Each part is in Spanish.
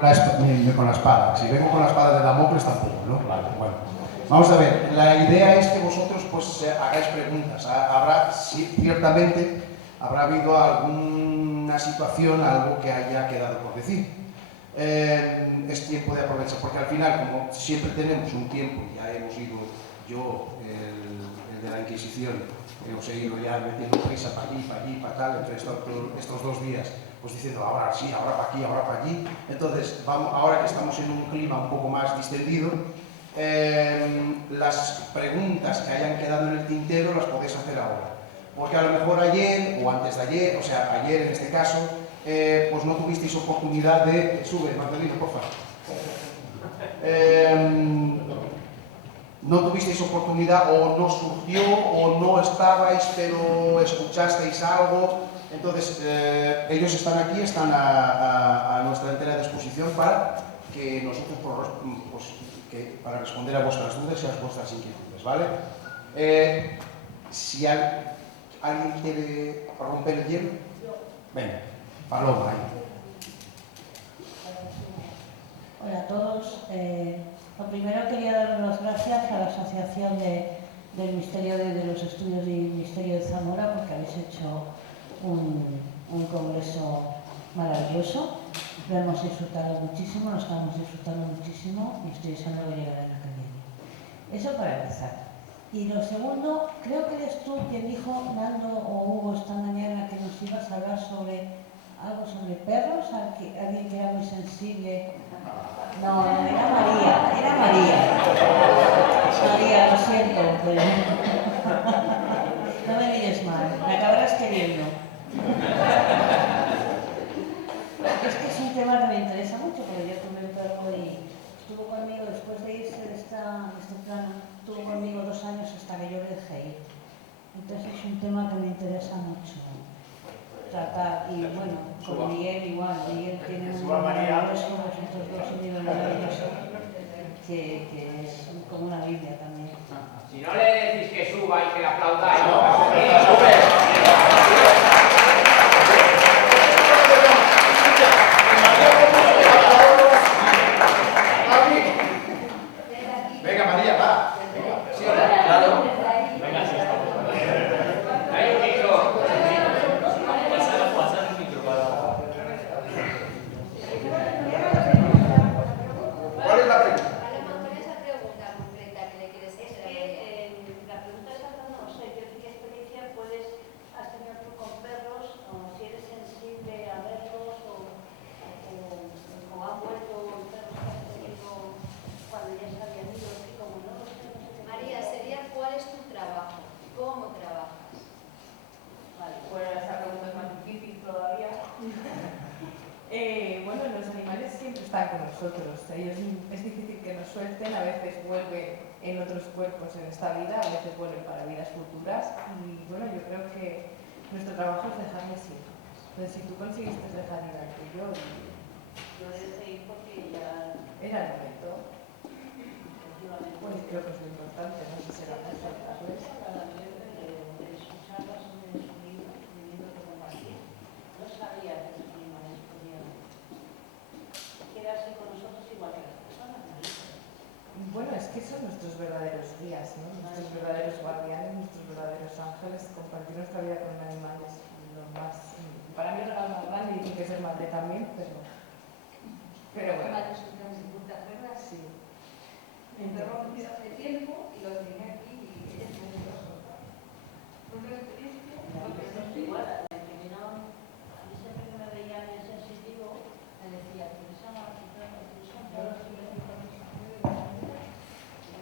con la espada. Si vengo con la espada de Damocles tampoco, ¿no? Vale, bueno. Vamos a ver, la idea es que vosotros pues hagáis preguntas. Habrá, sí, ciertamente, habrá habido alguna situación, algo que haya quedado por decir. Es tiempo de aprovechar, porque al final, como siempre tenemos un tiempo, ya hemos ido, yo, el de la Inquisición, hemos ido ya metiendo prisa para allí, para tal, entre estos 2 días, pues diciendo ahora sí, ahora para aquí, ahora para allí. Entonces, ahora que estamos en un clima un poco más distendido, las preguntas que hayan quedado en el tintero las podéis hacer ahora. Porque a lo mejor ayer, o antes de ayer, o sea, ayer en este caso, pues no tuvisteis oportunidad de... Sube, Marcelino, por favor. No tuvisteis oportunidad, o no surgió, o no estabais, pero escuchasteis algo. Entonces, ellos están aquí, están a nuestra entera disposición para que nosotros, pues, para responder a vuestras dudas y a vuestras inquietudes, ¿vale? Si alguien quiere romper el hielo, venga, Paloma, ahí. Hola a todos. Lo primero quería dar las gracias a la Asociación del Ministerio de los Estudios y Ministerio de Zamora porque habéis hecho un congreso maravilloso. Lo hemos disfrutado muchísimo, lo estamos disfrutando muchísimo y estoy deseando que llegue el año que viene. Eso para empezar. Y lo segundo, creo que eres tú quien dijo, Nando o Hugo, esta mañana que nos ibas a hablar sobre algo sobre perros, alguien que era muy sensible. No, era María, era María. María, lo siento, pero no me mires mal, me acabarás queriendo. Es que es un tema que me interesa mucho, porque yo tuve un perro y estuvo conmigo después de irse de este plano, estuvo conmigo 2 años hasta que yo le dejé ir. Entonces es un tema que me interesa mucho tratar. Y bueno, con Miguel igual, Miguel tiene un maravilloso, nosotros dos un nivel maravilloso, que es como una Biblia también. Si no le decís que suba y que le aplaudáis, ¿no? ¡Sube! Venga, María, va. Sí, claro. Venga, sí, está. Hay un micro. Pasar el micro para... ¿Cuál es la pregunta? Con esa pregunta concreta que le quieres hacer a María. La pregunta exacta no sé, ¿qué experiencia has tenido tú con perros? O si eres sensible a verlos, o han vuelto perros que has tenido cuando ya se habían ido, así como no lo sé. María, sería ¿cuál es tu trabajo? ¿Cómo trabajas? Vale. Bueno, esa pregunta es más difícil todavía. Bueno, los animales siempre están con nosotros. Ellos es difícil que nos suelten, a veces vuelven en otros cuerpos en esta vida, a veces vuelven para vidas futuras. Y bueno, yo creo que nuestro trabajo es dejarles ir. Entonces, si tú conseguiste dejar ir al tuyo, Yo dejé ir porque ya era el momento. efectivamente. Pues creo que es lo importante, no sé si será soltarles. De sus charlas sobre su libro que compartí, no sabía que los animales podían quedarse con nosotros igual que las personas, ¿no? Bueno, es que son nuestros verdaderos guías, ¿no? Nuestros verdaderos guardianes, nuestros verdaderos ángeles. Compartir nuestra vida con un animal es lo más... Para mí el regalo más grande, y que es el madre también, pero bueno. Madre es una dificultad, ¿verdad? Sí. Mi perro lo hizo hace tiempo y lo tenía aquí y ella es muy grosa. Fue una experiencia, porque no estoy igual. A mí siempre que me veían en sensitivo, me decía,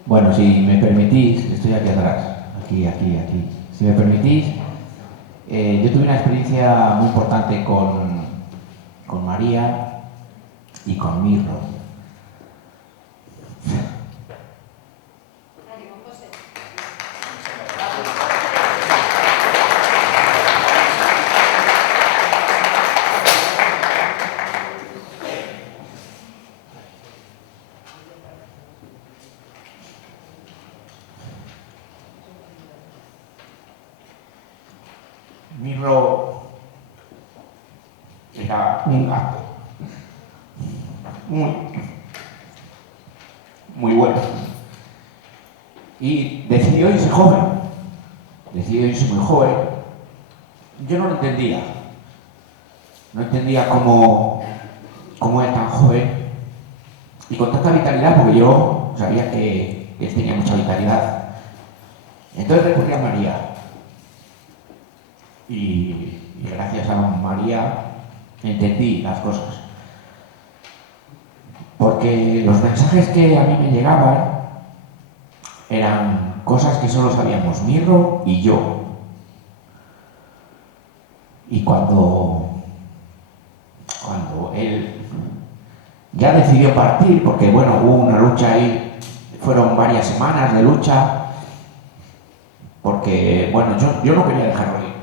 Bueno, si me permitís, estoy aquí atrás, aquí. Si me permitís, yo tuve una experiencia muy importante con María y con Mirro. Ánimo, José. Mirro era un gato. muy bueno. Y decidió irse joven. Decidió irse muy joven. Yo no lo entendía. No entendía cómo era tan joven y con tanta vitalidad, porque yo sabía que él tenía mucha vitalidad. Entonces recurrí a María. Y gracias a María entendí las cosas. Porque los mensajes que a mí me llegaban eran cosas que solo sabíamos Mirro y yo. Y cuando él ya decidió partir, porque bueno, hubo una lucha ahí, fueron varias semanas de lucha, porque bueno, yo no quería dejarlo ir.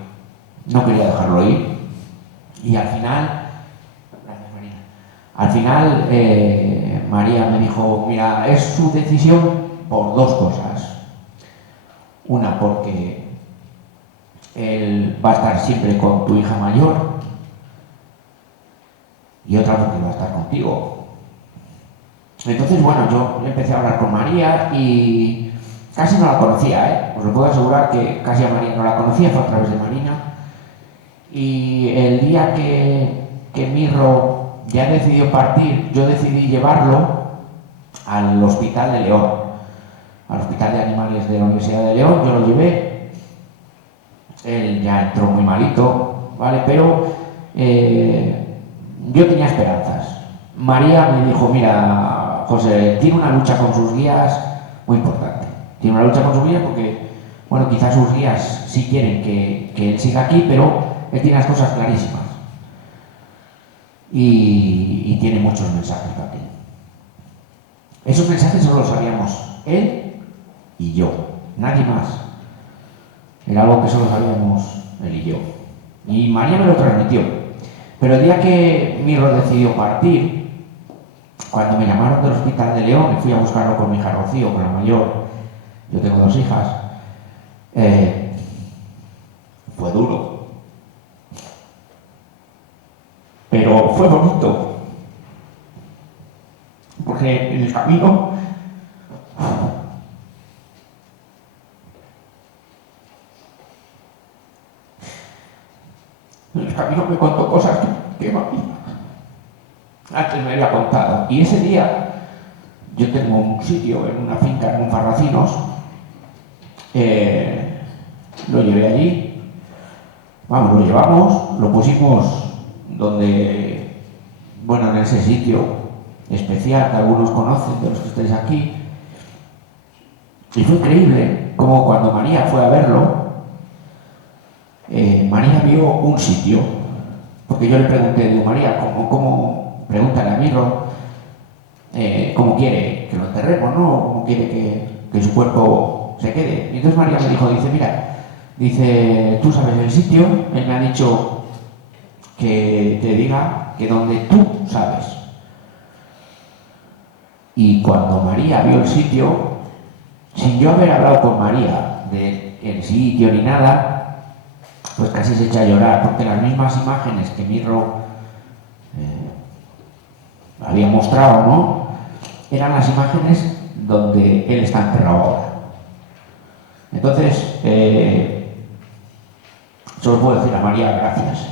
No quería dejarlo ir. Y al final, gracias María, al final María me dijo, mira, es su decisión por dos cosas. Una, porque él va a estar siempre con tu hija mayor, y otra porque va a estar contigo. Entonces, bueno, yo empecé a hablar con María y casi no la conocía, os lo puedo asegurar que casi a María no la conocía, fue a través de Marina. Y el día que Mirro ya decidió partir, yo decidí llevarlo al Hospital de León, al Hospital de Animales de la Universidad de León. Yo lo llevé, él ya entró muy malito, ¿vale? Pero yo tenía esperanzas. María me dijo, mira, José, tiene una lucha con sus guías muy importante. Tiene una lucha con sus guías porque, bueno, quizás sus guías sí quieren que él siga aquí, pero él tiene las cosas clarísimas. Y tiene muchos mensajes también. Esos mensajes solo los sabíamos él y yo, nadie más. Era algo que solo sabíamos él y yo. Y María me lo transmitió. Pero el día que Mirro decidió partir, cuando me llamaron del Hospital de León y fui a buscarlo con mi hija Rocío, con la mayor, yo tengo dos hijas, fue duro. Pero fue bonito. Porque en el camino me contó cosas que antes me había contado. Y ese día, yo tengo un sitio en una finca en Monfarracinos, lo llevé allí, vamos, lo llevamos, lo pusimos donde, bueno, en ese sitio especial que algunos conocen, de los que estáis aquí. Y fue increíble como cuando María fue a verlo, María vio un sitio, porque yo le pregunté, digo, María, pregúntale a Mirro, cómo quiere que lo enterremos, ¿no? ¿Cómo quiere que su cuerpo se quede? Y entonces María me dijo, dice, mira, dice, tú sabes el sitio, él me ha dicho que te diga que donde tú sabes. Y cuando María vio el sitio, sin yo haber hablado con María del sitio ni nada, pues casi se echa a llorar, porque las mismas imágenes que Mirro había mostrado, ¿no?, eran las imágenes donde él está enterrado ahora. Entonces, solo puedo decir a María gracias.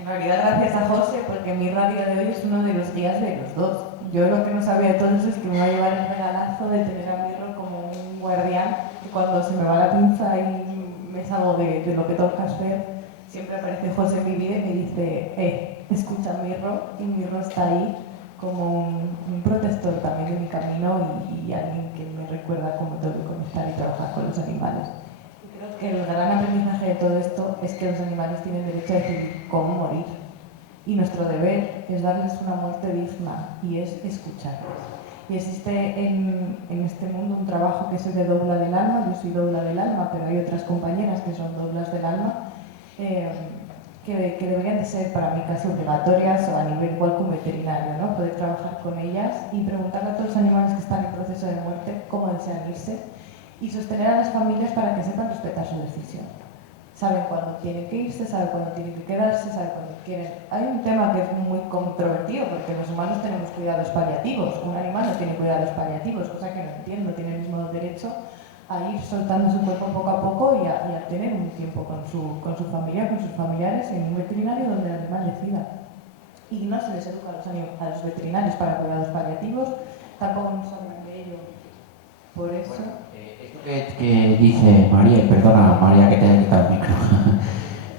En realidad, gracias a José, porque Mirro a día de hoy es uno de los guías de los dos. Yo lo que no sabía entonces es que me iba a llevar el regalazo de tener a Mirro como un guardián, que cuando se me va la pinza y me salgo de lo que tengo que hacer, siempre aparece José en mi vida y me dice, escucha Mirro, y Mirro está ahí como un protector también de mi camino y alguien que me recuerda cómo tengo que conectar y trabajar con los animales. Y creo que el gran aprendizaje de todo esto es que los animales tienen derecho a decidir cómo morir. Y nuestro deber es darles una muerte digna y es escucharles. Y existe en este mundo un trabajo que es el de dobla del alma. Yo soy dobla del alma, pero hay otras compañeras que son doblas del alma, que deberían de ser para mí casi obligatorias o a nivel igual como veterinario, ¿no? Poder trabajar con ellas y preguntarle a todos los animales que están en proceso de muerte cómo desean irse y sostener a las familias para que sepan respetar su decisión. Saben cuándo tienen que irse, saben cuándo tienen que quedarse, saben cuándo quieren. Hay un tema que es muy controvertido, porque los humanos tenemos cuidados paliativos, un animal no tiene cuidados paliativos, cosa que no entiendo, tiene el mismo derecho a ir soltando su cuerpo poco a poco y a tener un tiempo con su familia, con sus familiares, en un veterinario donde el animal decida. Y no se les educa a los veterinarios para cuidados paliativos, tampoco nos hablan de ello. Por eso... Esto que dice María, y perdona María que te haya quitado el micro,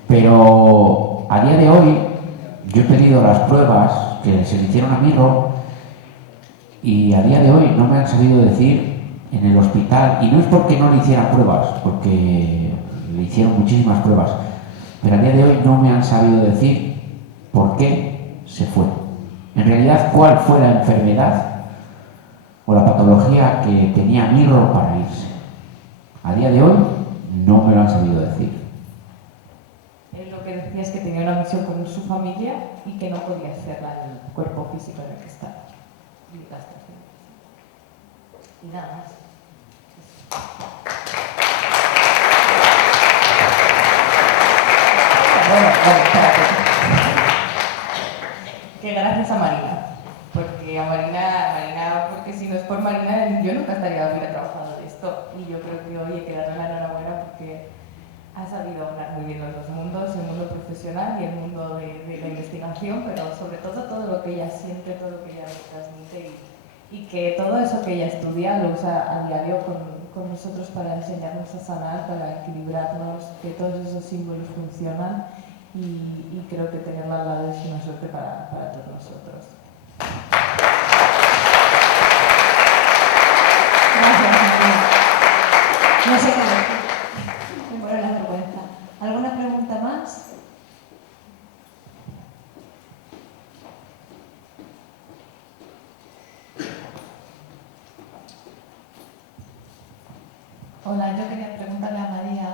pero a día de hoy yo he pedido las pruebas que se le hicieron a Mirro y a día de hoy no me han sabido decir en el hospital, y no es porque no le hicieran pruebas, porque le hicieron muchísimas pruebas, pero a día de hoy no me han sabido decir por qué se fue. En realidad, cuál fue la enfermedad o la patología que tenía Mirro para irse. A día de hoy no me lo han sabido decir. Él lo que decía es que tenía una misión con su familia y que no podía hacerla en el cuerpo físico en el que estaba. Y nada más. Bueno, espérate. Que gracias a Marina. Porque a Marina, porque si no es por Marina, yo nunca hubiera trabajado de esto. Y yo creo que hoy hay que darle la enhorabuena porque ha sabido hablar muy bien los dos mundos, el mundo profesional y el mundo de la investigación, pero sobre todo lo que ella siente, todo lo que ella transmite y que todo eso que ella estudia lo usa a diario con nosotros para enseñarnos a sanar, para equilibrarnos, que todos esos símbolos funcionan y creo que tenerla al lado es una suerte para todos nosotros. Gracias, María. No sé qué decir. Me muero la vergüenza. ¿Alguna pregunta más? Hola, yo quería preguntarle a María,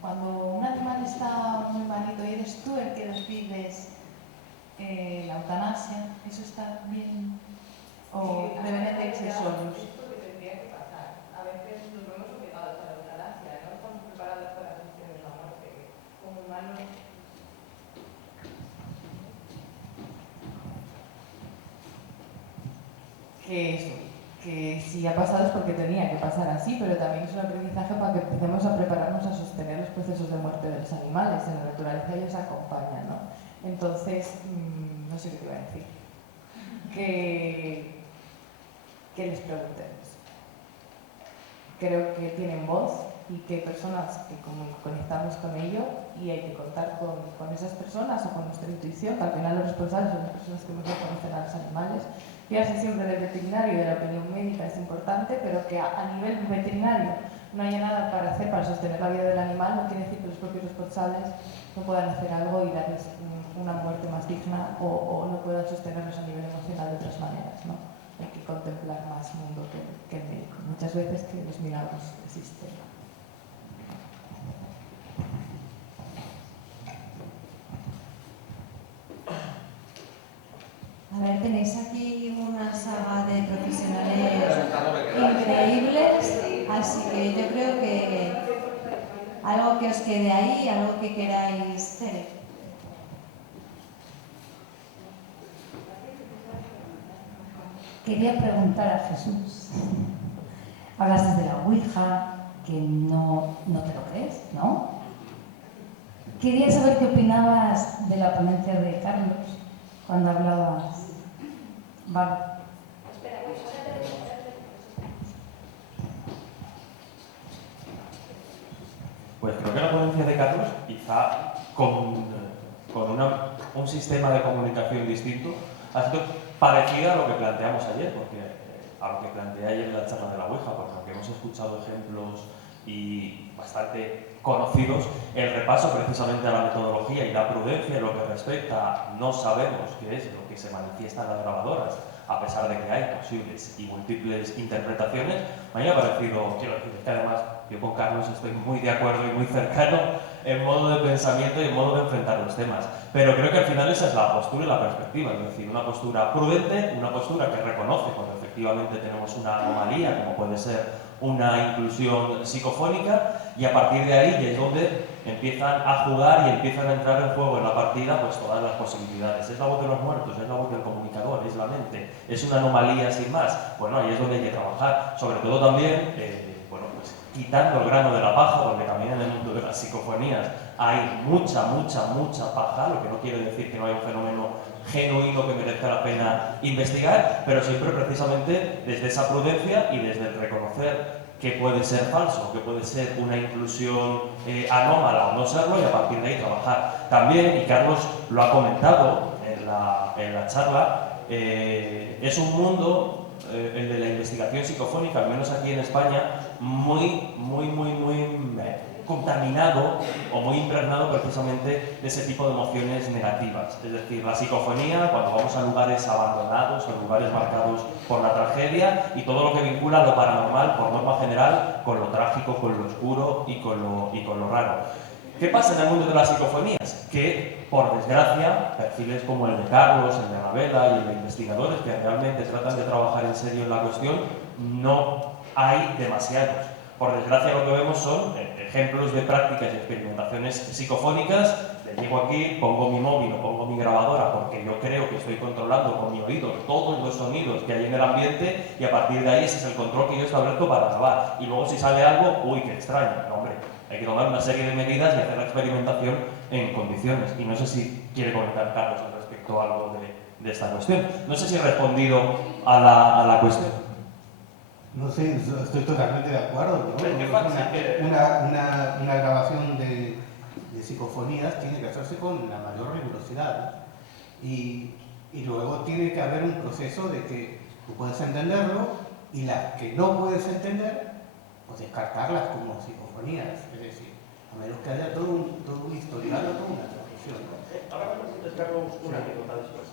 cuando un animal está muy malito y eres tú el que decides la eutanasia, ¿eso está bien? ¿O deberían de irse solos? Esto que tendría que pasar. A veces nos vemos obligados a la eutanasia, no estamos preparados para gestionar la muerte. Como humanos... Que si ha pasado es porque tenía que pasar así, pero también es un aprendizaje para que empecemos a prepararnos a sostener los procesos de muerte de los animales. En la naturaleza ellos acompañan, ¿no? Entonces, no sé qué te iba a decir. Que les preguntemos. Creo que tienen voz y que hay personas que conectamos con ello y hay que contar con esas personas o con nuestra intuición, que al final los responsables son las personas que mejor conocen a los animales. Fiarse siempre del veterinario y de la opinión médica es importante, pero que a nivel veterinario no haya nada para hacer para sostener la vida del animal no quiere decir que los propios responsables no puedan hacer algo y darles una muerte más digna o no puedan sostenerlos a nivel emocional de otras maneras, ¿no? Hay que contemplar más mundo que el médico. Muchas veces que los milagros existen. A ver, tenéis aquí una saga de profesionales increíbles, así que yo creo que algo que os quede ahí, algo que queráis hacer. Quería preguntar a Jesús. Hablaste de la Ouija, que no te lo crees, ¿no? Quería saber qué opinabas de la ponencia de Carlos cuando hablabas. Vale. Pues creo que la ponencia de Carlos, quizá con un sistema de comunicación distinto, ha sido parecida a lo que planteamos ayer, porque a lo que planteé ayer en la charla de la Ouija, porque aunque hemos escuchado ejemplos y bastante conocidos, el repaso precisamente a la metodología y la prudencia en lo que respecta a no sabemos qué es lo que se manifiesta en las grabadoras, a pesar de que hay posibles y múltiples interpretaciones, me ha parecido, quiero decir, que además yo con Carlos estoy muy de acuerdo y muy cercano en modo de pensamiento y en modo de enfrentar los temas. Pero creo que al final esa es la postura y la perspectiva, es decir, una postura prudente, una postura que reconoce cuando efectivamente tenemos una anomalía, como puede ser una inclusión psicofónica, y a partir de ahí es donde empiezan a jugar y empiezan a entrar en juego en la partida pues todas las posibilidades. Es la voz de los muertos, es la voz del comunicador, es la mente, es una anomalía sin más. Bueno, ahí es donde hay que trabajar, sobre todo también, bueno, pues quitando el grano de la paja, porque también en el mundo de las psicofonías hay mucha paja, lo que no quiere decir que no haya un fenómeno genuino que merezca la pena investigar, pero siempre precisamente desde esa prudencia y desde el reconocer que puede ser falso, que puede ser una inclusión anómala o no serlo, y a partir de ahí trabajar. También, y Carlos lo ha comentado en la charla, es un mundo, el de la investigación psicofónica, al menos aquí en España, muy contaminado o muy impregnado precisamente de ese tipo de emociones negativas. Es decir, la psicofonía, cuando vamos a lugares abandonados, a lugares marcados por la tragedia, y todo lo que vincula lo paranormal, por norma general, con lo trágico, con lo oscuro y con lo raro. ¿Qué pasa en el mundo de las psicofonías? Que, por desgracia, perfiles como el de Carlos, el de Anabela y el de investigadores que realmente tratan de trabajar en serio en la cuestión, no hay demasiados. Por desgracia, lo que vemos son ejemplos de prácticas y experimentaciones psicofónicas. Les llego aquí, pongo mi móvil o pongo mi grabadora porque yo creo que estoy controlando con mi oído todos los sonidos que hay en el ambiente, y a partir de ahí ese es el control que yo establezco para grabar. Y luego si sale algo, uy, qué extraño. No, hombre, hay que tomar una serie de medidas y hacer la experimentación en condiciones. Y no sé si quiere comentar Carlos al respecto a algo de esta cuestión. No sé si he respondido a la cuestión. No sé, estoy totalmente de acuerdo, ¿no? Una grabación de psicofonías tiene que hacerse con la mayor rigurosidad, ¿no? Y luego tiene que haber un proceso de que tú puedes entenderlo, y las que no puedes entender, pues descartarlas como psicofonías. Es decir, a menos que haya todo un historial o toda una tradición, ¿no? Ahora vamos a intentar una anécdota después.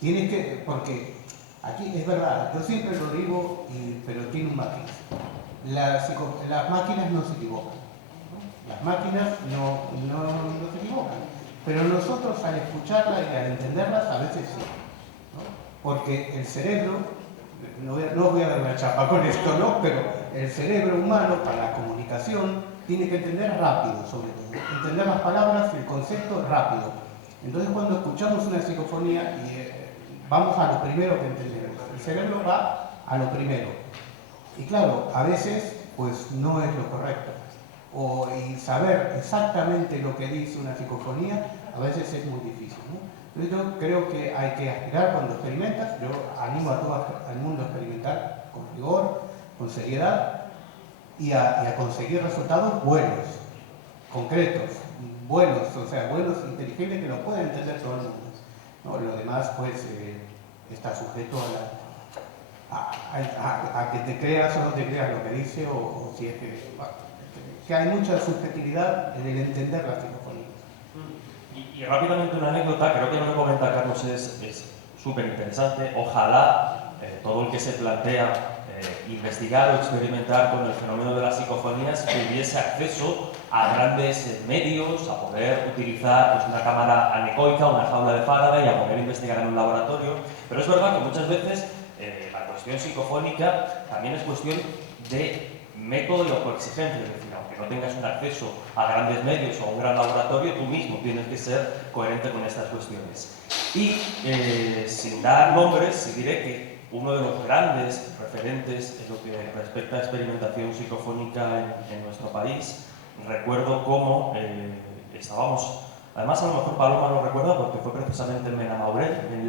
Tienes que, porque aquí es verdad, yo siempre lo digo, pero tiene un matiz. Las máquinas no se equivocan, ¿no? Las máquinas no se equivocan, pero nosotros al escucharlas y al entenderlas a veces sí, ¿no? Porque el cerebro, no os voy a dar una chapa con esto, ¿no? Pero el cerebro humano para la comunicación tiene que entender rápido, sobre todo, entender las palabras y el concepto rápido. Entonces cuando escuchamos una psicofonía vamos a lo primero que entendemos. El cerebro va a lo primero. Y claro, a veces pues no es lo correcto. Y saber exactamente lo que dice una psicofonía a veces es muy difícil, ¿no? Entonces yo creo que hay que aspirar cuando experimentas. Yo animo a todo el mundo a experimentar con rigor, con seriedad, y a conseguir resultados buenos, concretos, buenos, o sea, buenos, inteligibles, que lo pueda entender todo el mundo, ¿no? Lo demás pues está sujeto a que te creas o no te creas lo que dice, o si es que hay mucha subjetividad en el entender las psicofonías. Y rápidamente una anécdota, creo que lo que comenta Carlos es súper interesante. Ojalá todo el que se plantea investigar o experimentar con el fenómeno de las psicofonías tuviese acceso a grandes medios, a poder utilizar pues, una cámara anecoica, una jaula de Faraday, y a poder investigar en un laboratorio. Pero es verdad que muchas veces la cuestión psicofónica también es cuestión de método y autoexigencia. Es decir, aunque no tengas un acceso a grandes medios o a un gran laboratorio, tú mismo tienes que ser coherente con estas cuestiones. Y sin dar nombres, sí diré que uno de los grandes referentes en lo que respecta a experimentación psicofónica en nuestro país, recuerdo cómo estábamos, además a lo mejor Paloma lo recuerda porque fue precisamente en Menamaurel,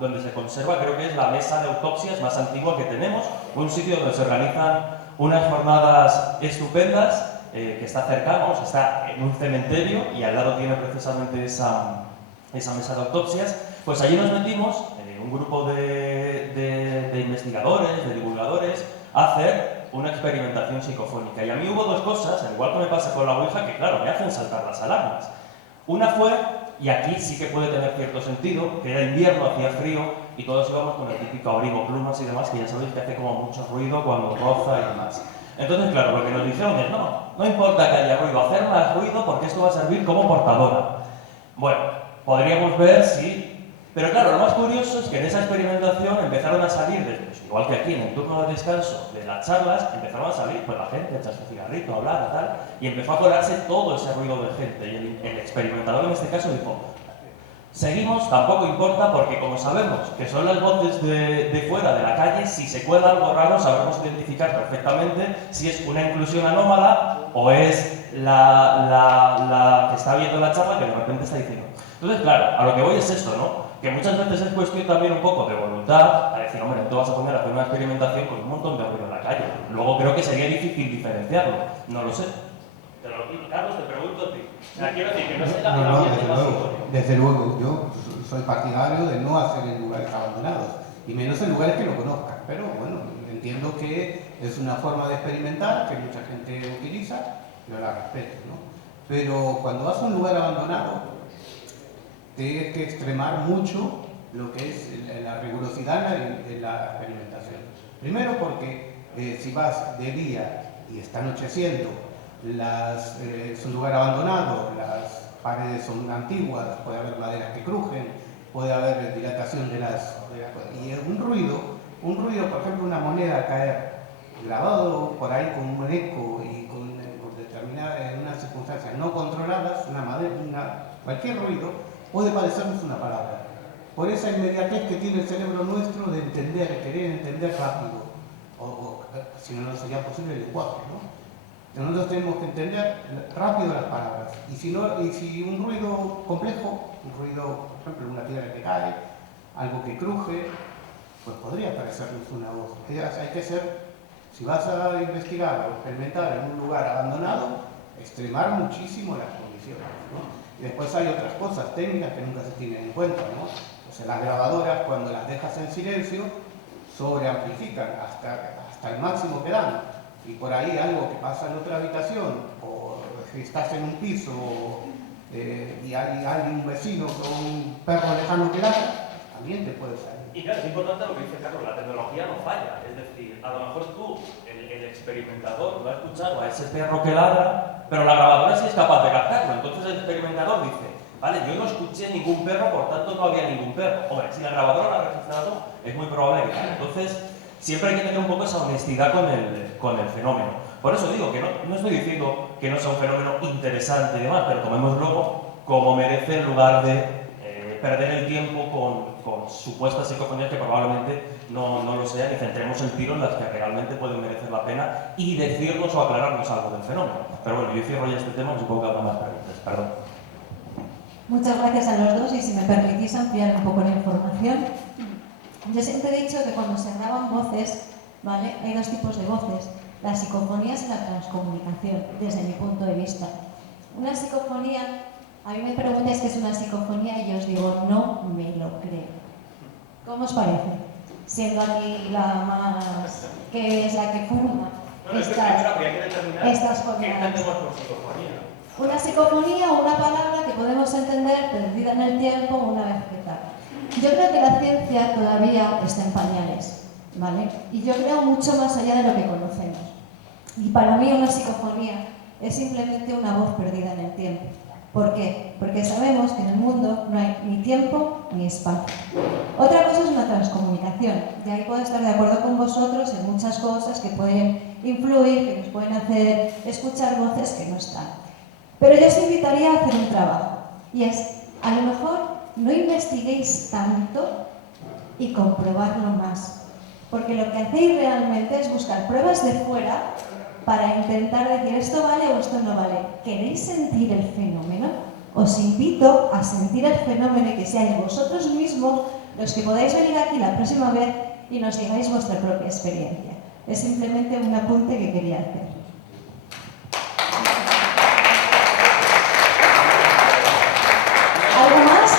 donde se conserva, creo que es la mesa de autopsias más antigua que tenemos, un sitio donde se organizan unas jornadas estupendas, que está cercano, está en un cementerio y al lado tiene precisamente esa mesa de autopsias. Pues allí nos metimos, un grupo de investigadores, de divulgadores, a hacer una experimentación psicofónica. Y a mí hubo dos cosas, al igual que me pasa con la Ouija, que claro, me hacen saltar las alarmas. Una fue, y aquí sí que puede tener cierto sentido, que era invierno, hacía frío, y todos íbamos con el típico abrigo, plumas y demás, que ya sabéis que hace como mucho ruido cuando roza y demás. Entonces, claro, lo que nos dijeron es, no importa que haya ruido, hacer más ruido porque esto va a servir como portadora. Bueno, podríamos ver si Pero claro, lo más curioso es que en esa experimentación empezaron a salir, pues, igual que aquí en el turno de descanso de las charlas, empezaron a salir pues, la gente a echarse un cigarrito, a hablar y tal, y empezó a colarse todo ese ruido de gente. Y el experimentador en este caso dijo, seguimos, tampoco importa, porque como sabemos que son las voces de fuera de la calle, si se cuela algo raro sabremos identificar perfectamente si es una inclusión anómala o es la que está viendo la charla que de repente está diciendo. Entonces, claro, a lo que voy es esto, ¿no? Que muchas veces es cuestión también un poco de voluntad, a decir, hombre, tú vas a poner a hacer una experimentación con un montón de ruido en la calle. Luego creo que sería difícil diferenciarlo, no lo sé. Carlos, te pregunto a ti. O sea, quiero decir que no sé desde luego, yo soy partidario de no hacer en lugares abandonados, y menos en lugares que lo conozcan, pero bueno, entiendo que es una forma de experimentar que mucha gente utiliza, yo la respeto, ¿no? Pero cuando vas a un lugar abandonado, tienes que extremar mucho lo que es la rigurosidad en la experimentación. Primero porque si vas de día y está anocheciendo, es un lugar abandonado, las paredes son antiguas, puede haber maderas que crujen, puede haber dilatación de las... Y un ruido, por ejemplo, una moneda caer grabado por ahí con un eco y con determinadas, en unas circunstancias no controladas, cualquier ruido, puede parecernos una palabra. Por esa inmediatez que tiene el cerebro nuestro de querer entender rápido, o si no, no sería posible el lenguaje, ¿no? Nosotros tenemos que entender rápido las palabras. Y si un ruido complejo, un ruido, por ejemplo, una piedra que cae, algo que cruje, pues podría parecernos una voz. Hay que ser, si vas a investigar o experimentar en un lugar abandonado, extremar muchísimo las condiciones, ¿no? Y después hay otras cosas técnicas que nunca se tienen en cuenta, ¿no? O sea, las grabadoras, cuando las dejas en silencio, sobreamplifican hasta el máximo que dan. Y por ahí algo que pasa en otra habitación, o si estás en un piso y hay un vecino con un perro lejano que ladra, también te puede salir. Y claro, es importante lo que dice Carlos, la tecnología no falla. Es decir, a lo mejor tú, el experimentador, va a escuchar a ese perro que ladra, pero la grabadora sí es capaz de captarlo. Entonces el experimentador dice, vale, yo no escuché ningún perro, por tanto no había ningún perro. Hombre, si la grabadora lo ha registrado, es muy probable que no. Entonces, siempre hay que tener un poco esa honestidad con el fenómeno. Por eso digo que no estoy diciendo que no sea un fenómeno interesante y demás, pero tomémoslo como merece en lugar de perder el tiempo con supuestas psicofonías que probablemente no lo sean, y centremos el tiro en las que realmente pueden merecer la pena y decirnos o aclararnos algo del fenómeno. Pero bueno, yo cierro ya este tema y supongo que habrá más preguntas. Perdón. Muchas gracias a los dos, y si me permitís ampliar un poco la información. Yo siempre he dicho que cuando se graban voces, ¿vale? Hay dos tipos de voces, las psicofonías y la transcomunicación, desde mi punto de vista. Una psicofonía, a mí me preguntáis qué es una psicofonía y yo os digo, no me lo creo. ¿Cómo os parece? Siendo aquí la más, que es la que forma estas fonías. Una psicofonía o una palabra que podemos entender perdida en el tiempo una vez que tal. Yo creo que la ciencia todavía está en pañales, ¿vale? Y yo creo mucho más allá de lo que conocemos. Y para mí una psicofonía es simplemente una voz perdida en el tiempo. ¿Por qué? Porque sabemos que en el mundo no hay ni tiempo ni espacio. Otra cosa es una transcomunicación, y ahí puedo estar de acuerdo con vosotros en muchas cosas que pueden influir, que nos pueden hacer escuchar voces que no están. Pero yo os invitaría a hacer un trabajo, y es, a lo mejor, no investiguéis tanto y comprobarlo más, porque lo que hacéis realmente es buscar pruebas de fuera para intentar decir esto vale o esto no vale. ¿Queréis sentir el fenómeno? Os invito a sentir el fenómeno y que seáis vosotros mismos los que podáis venir aquí la próxima vez y nos digáis vuestra propia experiencia. Es simplemente un apunte que quería hacer. ¿Algo más?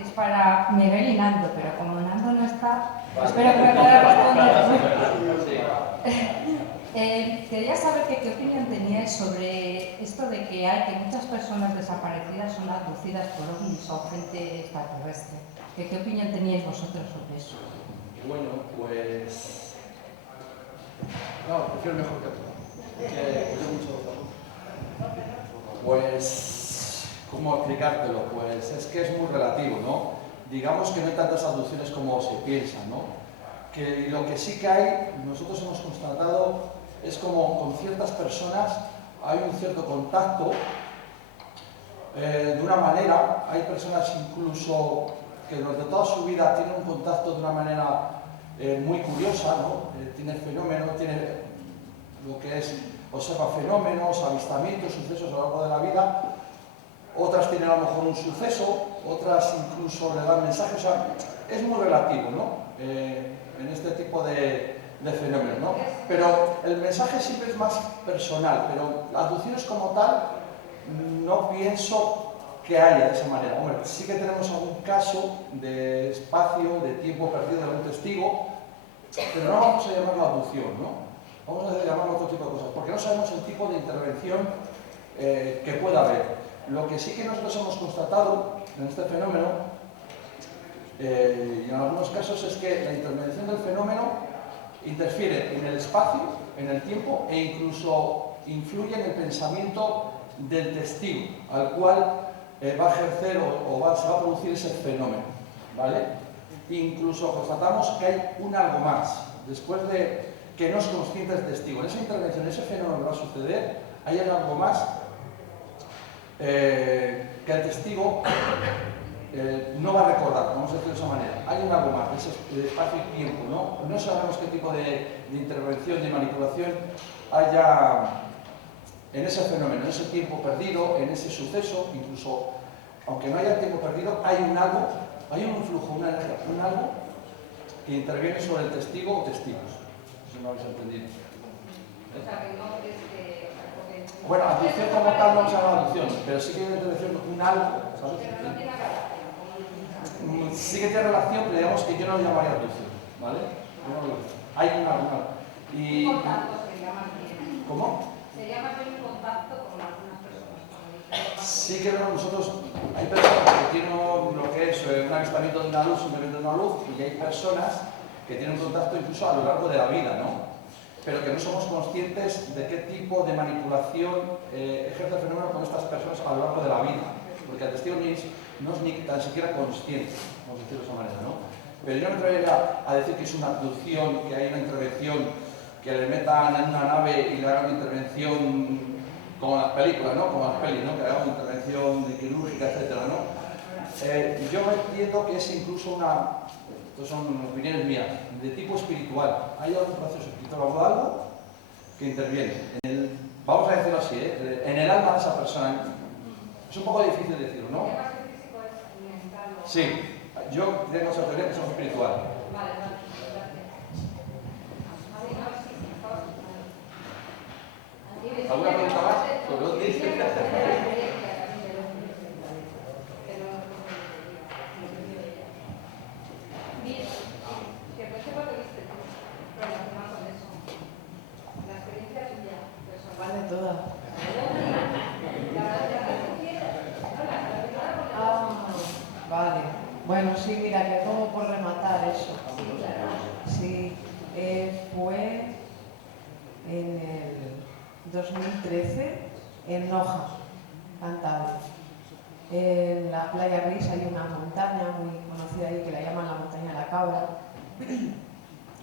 Es para Miguel y Nando, pero como Nando no está, espero que me pueda responder. Quería saber qué opinión teníais sobre esto de que muchas personas desaparecidas son abducidas por ovnis o gente extraterrestre. ¿Qué opinión teníais vosotros sobre eso? Bueno, pues... No, prefiero mejor que tú. Pues, ¿cómo explicártelo? Pues es que es muy relativo, ¿no? Digamos que no hay tantas aducciones como se piensa, ¿no? Que lo que sí que hay, nosotros hemos constatado, es como con ciertas personas hay un cierto contacto de una manera, hay personas incluso que durante toda su vida tienen un contacto de una manera muy curiosa, ¿no? Tiene fenómenos, tiene lo que es, observa fenómenos, avistamientos, sucesos a lo largo de la vida. Otras tienen a lo mejor un suceso, otras incluso le dan mensajes, o sea, es muy relativo, ¿no? En este tipo de fenómenos, ¿no? Pero el mensaje siempre es más personal, pero las aducciones como tal no pienso que haya de esa manera. Hombre, sí que tenemos algún caso de espacio, de tiempo perdido de algún testigo, pero no vamos a llamarlo aducción, ¿no? Vamos a llamarlo otro tipo de cosas, porque no sabemos el tipo de intervención que pueda haber. Lo que sí que nosotros hemos constatado en este fenómeno, y en algunos casos, es que la intervención del fenómeno interfiere en el espacio, en el tiempo, e incluso influye en el pensamiento del testigo, al cual va a ejercer o se va a producir ese fenómeno, ¿vale? Incluso constatamos que hay un algo más, después de que no es consciente el testigo. En esa intervención, en ese fenómeno que va a suceder, hay algo más que el testigo no va a recordar, vamos a decirlo de esa manera. Hay un algo más, de ese espacio y tiempo, ¿no? No sabemos qué tipo de intervención, de manipulación haya en ese fenómeno, en ese tiempo perdido, en ese suceso. Incluso, aunque no haya tiempo perdido, hay un algo, hay un flujo, una energía, un algo que interviene sobre el testigo o testigos. Eso no lo habéis entendido. O sea, que no es que... Bueno, aducción como tal no se llama aducción, pero sí que hay una intervención, un algo, ¿sabes? Pero no tiene relación. Sí que tiene relación, pero digamos que yo no lo llamaría aducción, ¿vale? Hay un algo. Y... Un contacto sería más bien. ¿Cómo? Sería más bien un contacto con algunas personas. Sí que nosotros, hay personas que tienen lo que es un avistamiento de una luz, un evento de una luz, y hay personas que tienen un contacto incluso a lo largo de la vida, ¿no? Pero que no somos conscientes de qué tipo de manipulación ejerce el fenómeno con estas personas a lo largo de la vida, porque el testigo no es ni tan siquiera consciente, vamos a decirlo de esa manera, ¿no? Pero yo no me atrevería a decir que es una abducción, que hay una intervención, que le metan en una nave y le hagan una intervención como las películas, ¿no? Como las pelis, ¿no? Que hagan una intervención quirúrgica, etcétera, ¿no? Yo entiendo que es incluso una... Estas son opiniones mías, de tipo espiritual. Hay algún proceso espiritual o algo que interviene. Vamos a decirlo así, en el alma de esa persona. Es un poco difícil decirlo, ¿no? ¿Qué más físico es mental? Sí, yo tengo esa teoría que es espiritual. Vale, gracias. ¿Alguna pregunta más? ¿Sobre dónde dice? Vale, toda. Vale. Bueno, sí, mira, que como por rematar eso. Sí, fue en el 2013 en Noja, Cantabria. En la playa Gris hay una montaña muy conocida ahí que la llaman la montaña de la cabra.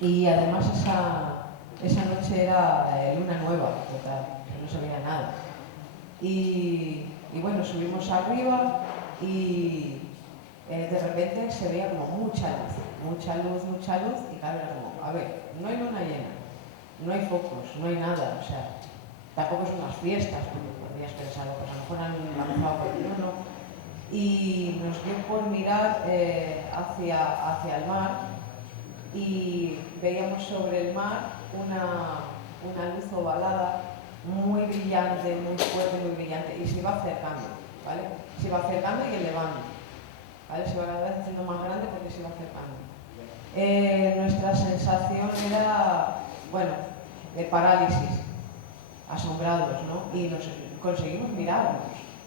Y además esa noche era luna nueva, total, que no se veía nada. Y bueno, subimos arriba y de repente se veía como mucha luz, y claro, era como, a ver, no hay luna llena, no hay focos, no hay nada, o sea, tampoco son unas fiestas, como podrías pensar, pues a lo mejor han lanzado por el uno, y nos dio por mirar hacia el mar, y veíamos sobre el mar una luz ovalada muy brillante, muy fuerte, muy brillante, y se iba acercando, ¿vale? Se iba acercando y elevando, ¿vale? Se iba cada vez haciendo más grande porque se iba acercando. Nuestra sensación era, bueno, de parálisis, asombrados, ¿no? Y nos conseguimos mirarnos,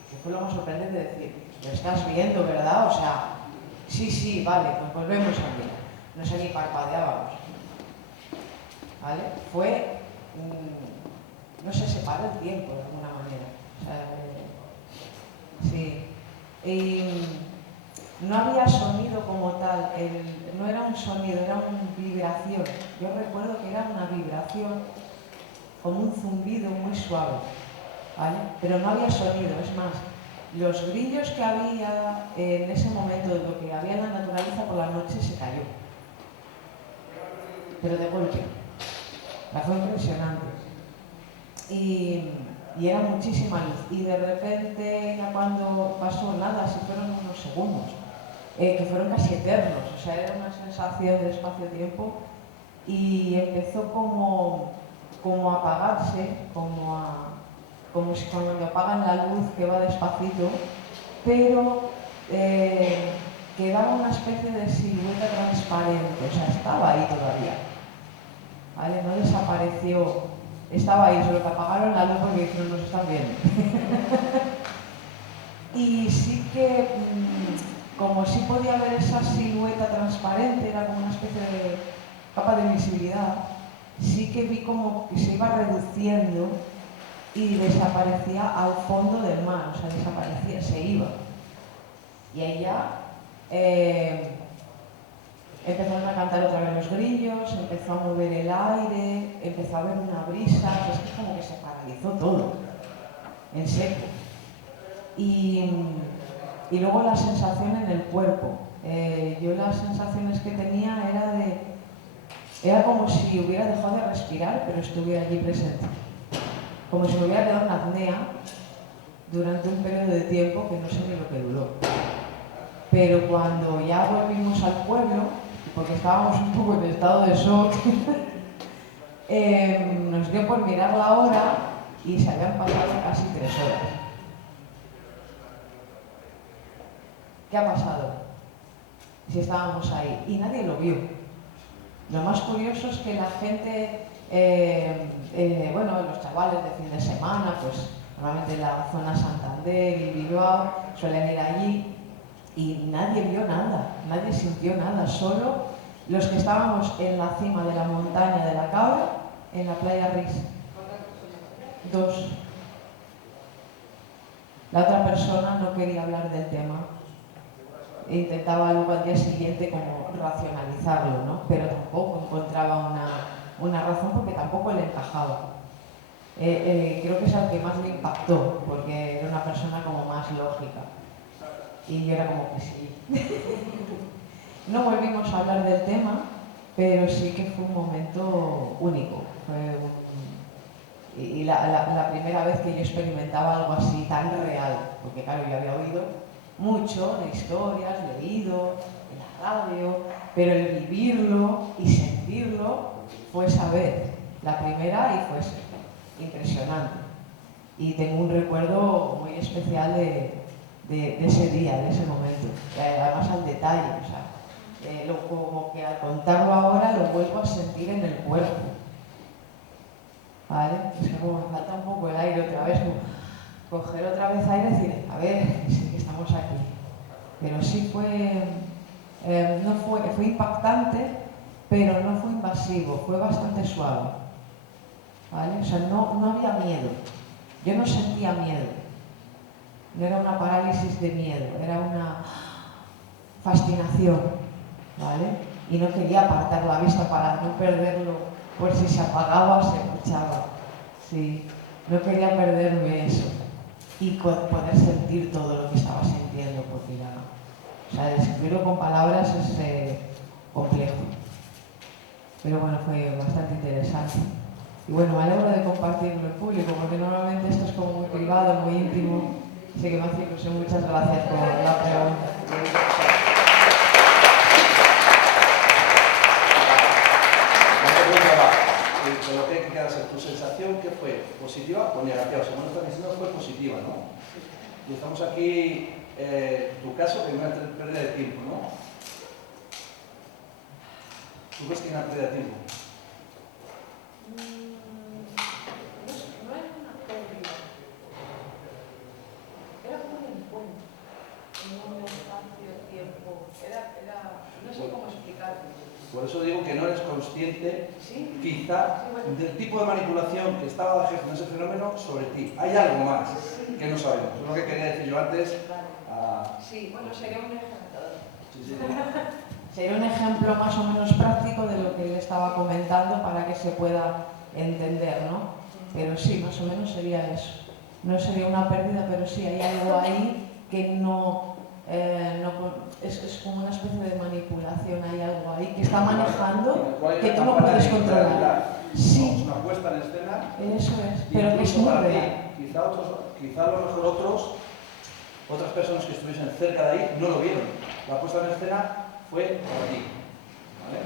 que fue lo más sorprendente de decir, lo estás viendo, ¿verdad? O sea, sí, vale, pues volvemos a mirar. No sé ni parpadeábamos, ¿vale? Fue no sé, se paró el tiempo de alguna manera. O sea, sí. Y no había sonido como tal, no era un sonido, era una vibración. Yo recuerdo que era una vibración, como un zumbido muy suave, ¿vale? Pero no había sonido, es más, los grillos que había en ese momento, de lo que había en la naturaleza por la noche, se cayó. Pero de golpe. Fue impresionante. Y era muchísima luz. Y de repente, ya cuando pasó nada, si fueron unos segundos, que fueron casi eternos, o sea, era una sensación de espacio-tiempo, y empezó como a apagarse, como si cuando apagan la luz que va despacito, pero quedaba una especie de silueta transparente, o sea, estaba ahí todavía, ¿vale? No desapareció, estaba ahí, solo que apagaron la luz porque dijeron, nos están viendo. Y sí que, como sí podía ver esa silueta transparente, era como una especie de capa de visibilidad, sí que vi como que se iba reduciendo y desaparecía al fondo del mar, o sea, desaparecía, se iba. Y ahí ya empezaron a cantar otra vez los grillos, empezó a mover el aire, empezó a haber una brisa, es que como que se paralizó todo, en seco. Y luego la sensación en el cuerpo. Yo las sensaciones que tenía era como si hubiera dejado de respirar, pero estuviera allí presente. Como si me hubiera quedado una apnea durante un periodo de tiempo que no sé ni lo que duró. Pero cuando ya volvimos al pueblo, porque estábamos un poco en estado de shock, nos dio por mirar la hora y se habían pasado casi 3 horas. ¿Qué ha pasado? Si estábamos ahí y nadie lo vio. Lo más curioso es que la gente, bueno, los chavales de fin de semana, pues normalmente la zona Santander y Bilbao suelen ir allí y nadie vio nada, nadie sintió nada, solo los que estábamos en la cima de la montaña de la Cabra, en la playa Ris. 2. La otra persona no quería hablar del tema. Intentaba luego al día siguiente como racionalizarlo, ¿no? Pero tampoco encontraba una razón porque tampoco le encajaba. Creo que es el que más me impactó, porque era una persona como más lógica. Y yo era como que sí. No volvimos a hablar del tema, pero sí que fue un momento único. Y la primera vez que yo experimentaba algo así tan real, porque claro, yo había oído mucho de historias, leído en la radio, pero el vivirlo y sentirlo fue esa vez, la primera, y fue impresionante. Y tengo un recuerdo muy especial de ese día, de ese momento, además al detalle, o sea, como que al contarlo ahora lo vuelvo a sentir en el cuerpo, ¿vale? Es que como me falta un poco el aire otra vez, como coger otra vez aire y decir, a ver, sí que estamos aquí. Pero sí fue impactante, pero no fue invasivo, fue bastante suave, ¿vale? O sea, no había miedo, yo no sentía miedo, no era una parálisis de miedo, era una fascinación, ¿vale? Y no quería apartar la vista para no perderlo, por si se apagaba o se escuchaba, sí, no quería perderme eso y poder sentir todo lo que estaba sintiendo, porque ya, o sea, describirlo con palabras es complejo. Pero bueno, fue bastante interesante. Y bueno, me alegro de compartirlo en público, porque normalmente esto es como muy privado, muy íntimo. Así que me hace ilusión. Muchas gracias por la pregunta. Con lo que hay que quedarse, ¿tu sensación qué fue? ¿Positiva o negativa? O sea, no estás diciendo que fue positiva, ¿no? Y estamos aquí, tu caso, que es una pérdida de tiempo, ¿no? ¿Tú ves que es una pérdida de tiempo? No es una pérdida. Era como un encuentro. espacio-tiempo. No sé cómo explicarlo. Por eso digo que no eres consciente, Sí. quizá, del tipo de manipulación que estaba ejerciendo ese fenómeno sobre ti. Hay algo más que no sabemos. Es lo que quería decir yo antes. Sí, bueno, sería un ejemplo. Sería un ejemplo más o menos práctico de lo que él estaba comentando para que se pueda entender, ¿no? Pero sí, más o menos sería eso. No sería una pérdida, pero sí hay algo ahí que es como una especie de manipulación, hay algo ahí que está manejando que tú no puedes controlar. Sí. Una puesta en escena. Eso es, pero que es muy real. Quizá a lo mejor otras personas que estuviesen cerca de ahí no lo vieron. La puesta en escena fue por aquí. ¿Vale?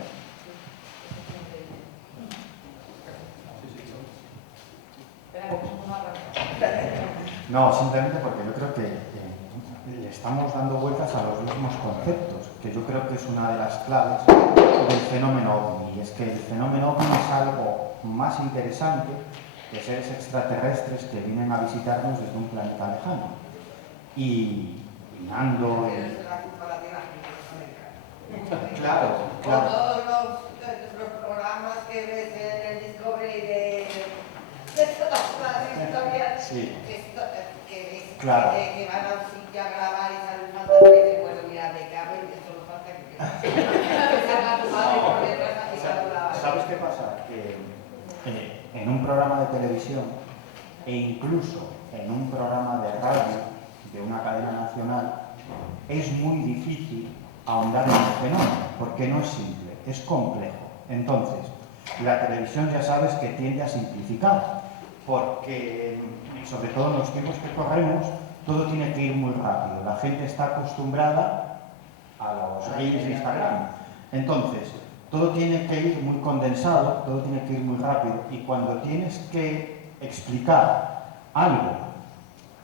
No, simplemente porque yo creo que le estamos dando vueltas a los mismos conceptos, que yo creo que es una de las claves del fenómeno OVNI, y es que el fenómeno OVNI es algo más interesante que seres extraterrestres que vienen a visitarnos desde un planeta lejano. Y Nando... Claro, claro. O todos los programas que ves en el Discovery de todas las historias Sí. que Claro. que van a un sitio a grabar y salen fantasmas y dicen, bueno, mira, de cabe y solo falta que salga tu madre por detrás y salga la... ¿Sabes qué pasa? Que en un programa de televisión e incluso en un programa de radio de una cadena nacional es muy difícil ahondar en el fenómeno, porque no es simple, es complejo. Entonces, la televisión ya sabes que tiende a simplificar, porque sobre todo en los tiempos que corremos, todo tiene que ir muy rápido. La gente está acostumbrada a los reels de Instagram. Entonces, todo tiene que ir muy condensado, todo tiene que ir muy rápido, y cuando tienes que explicar algo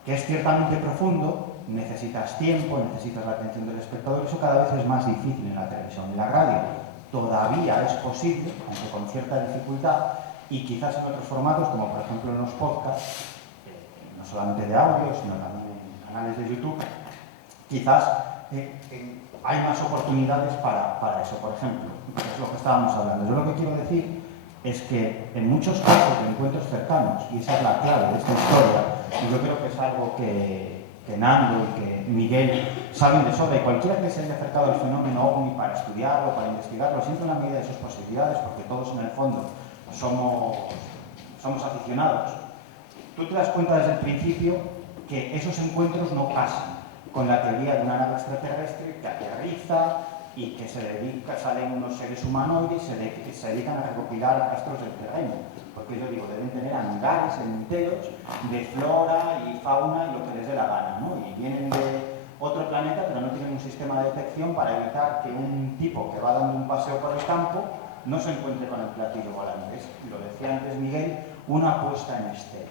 que es ciertamente profundo, necesitas tiempo, necesitas la atención del espectador, y eso cada vez es más difícil en la televisión. En la radio todavía es posible, aunque con cierta dificultad, y quizás en otros formatos, como por ejemplo en los podcasts, no solamente de audio, sino también en canales de YouTube, quizás hay más oportunidades para eso. Por ejemplo, es lo que estábamos hablando. Yo lo que quiero decir es que en muchos casos de encuentros cercanos, y esa es la clave de esta historia, y yo creo que es algo que Nando y que Miguel saben de sobra, y cualquiera que se haya acercado al fenómeno OVNI para estudiarlo, para investigarlo, siempre en la medida de sus posibilidades, porque todos en el fondo somos aficionados, tú te das cuenta desde el principio que esos encuentros no pasan con la teoría de una nave extraterrestre que aterriza y que salen unos seres humanoides y se dedican a recopilar rastros del terreno. Porque yo digo, deben tener hangares enteros de flora y fauna y lo que les dé la gana, ¿no? Y vienen de otro planeta, pero no tienen un sistema de detección para evitar que un tipo que va dando un paseo por el campo no se encuentre con el platillo volante. Es, lo decía antes Miguel, una puesta en escena.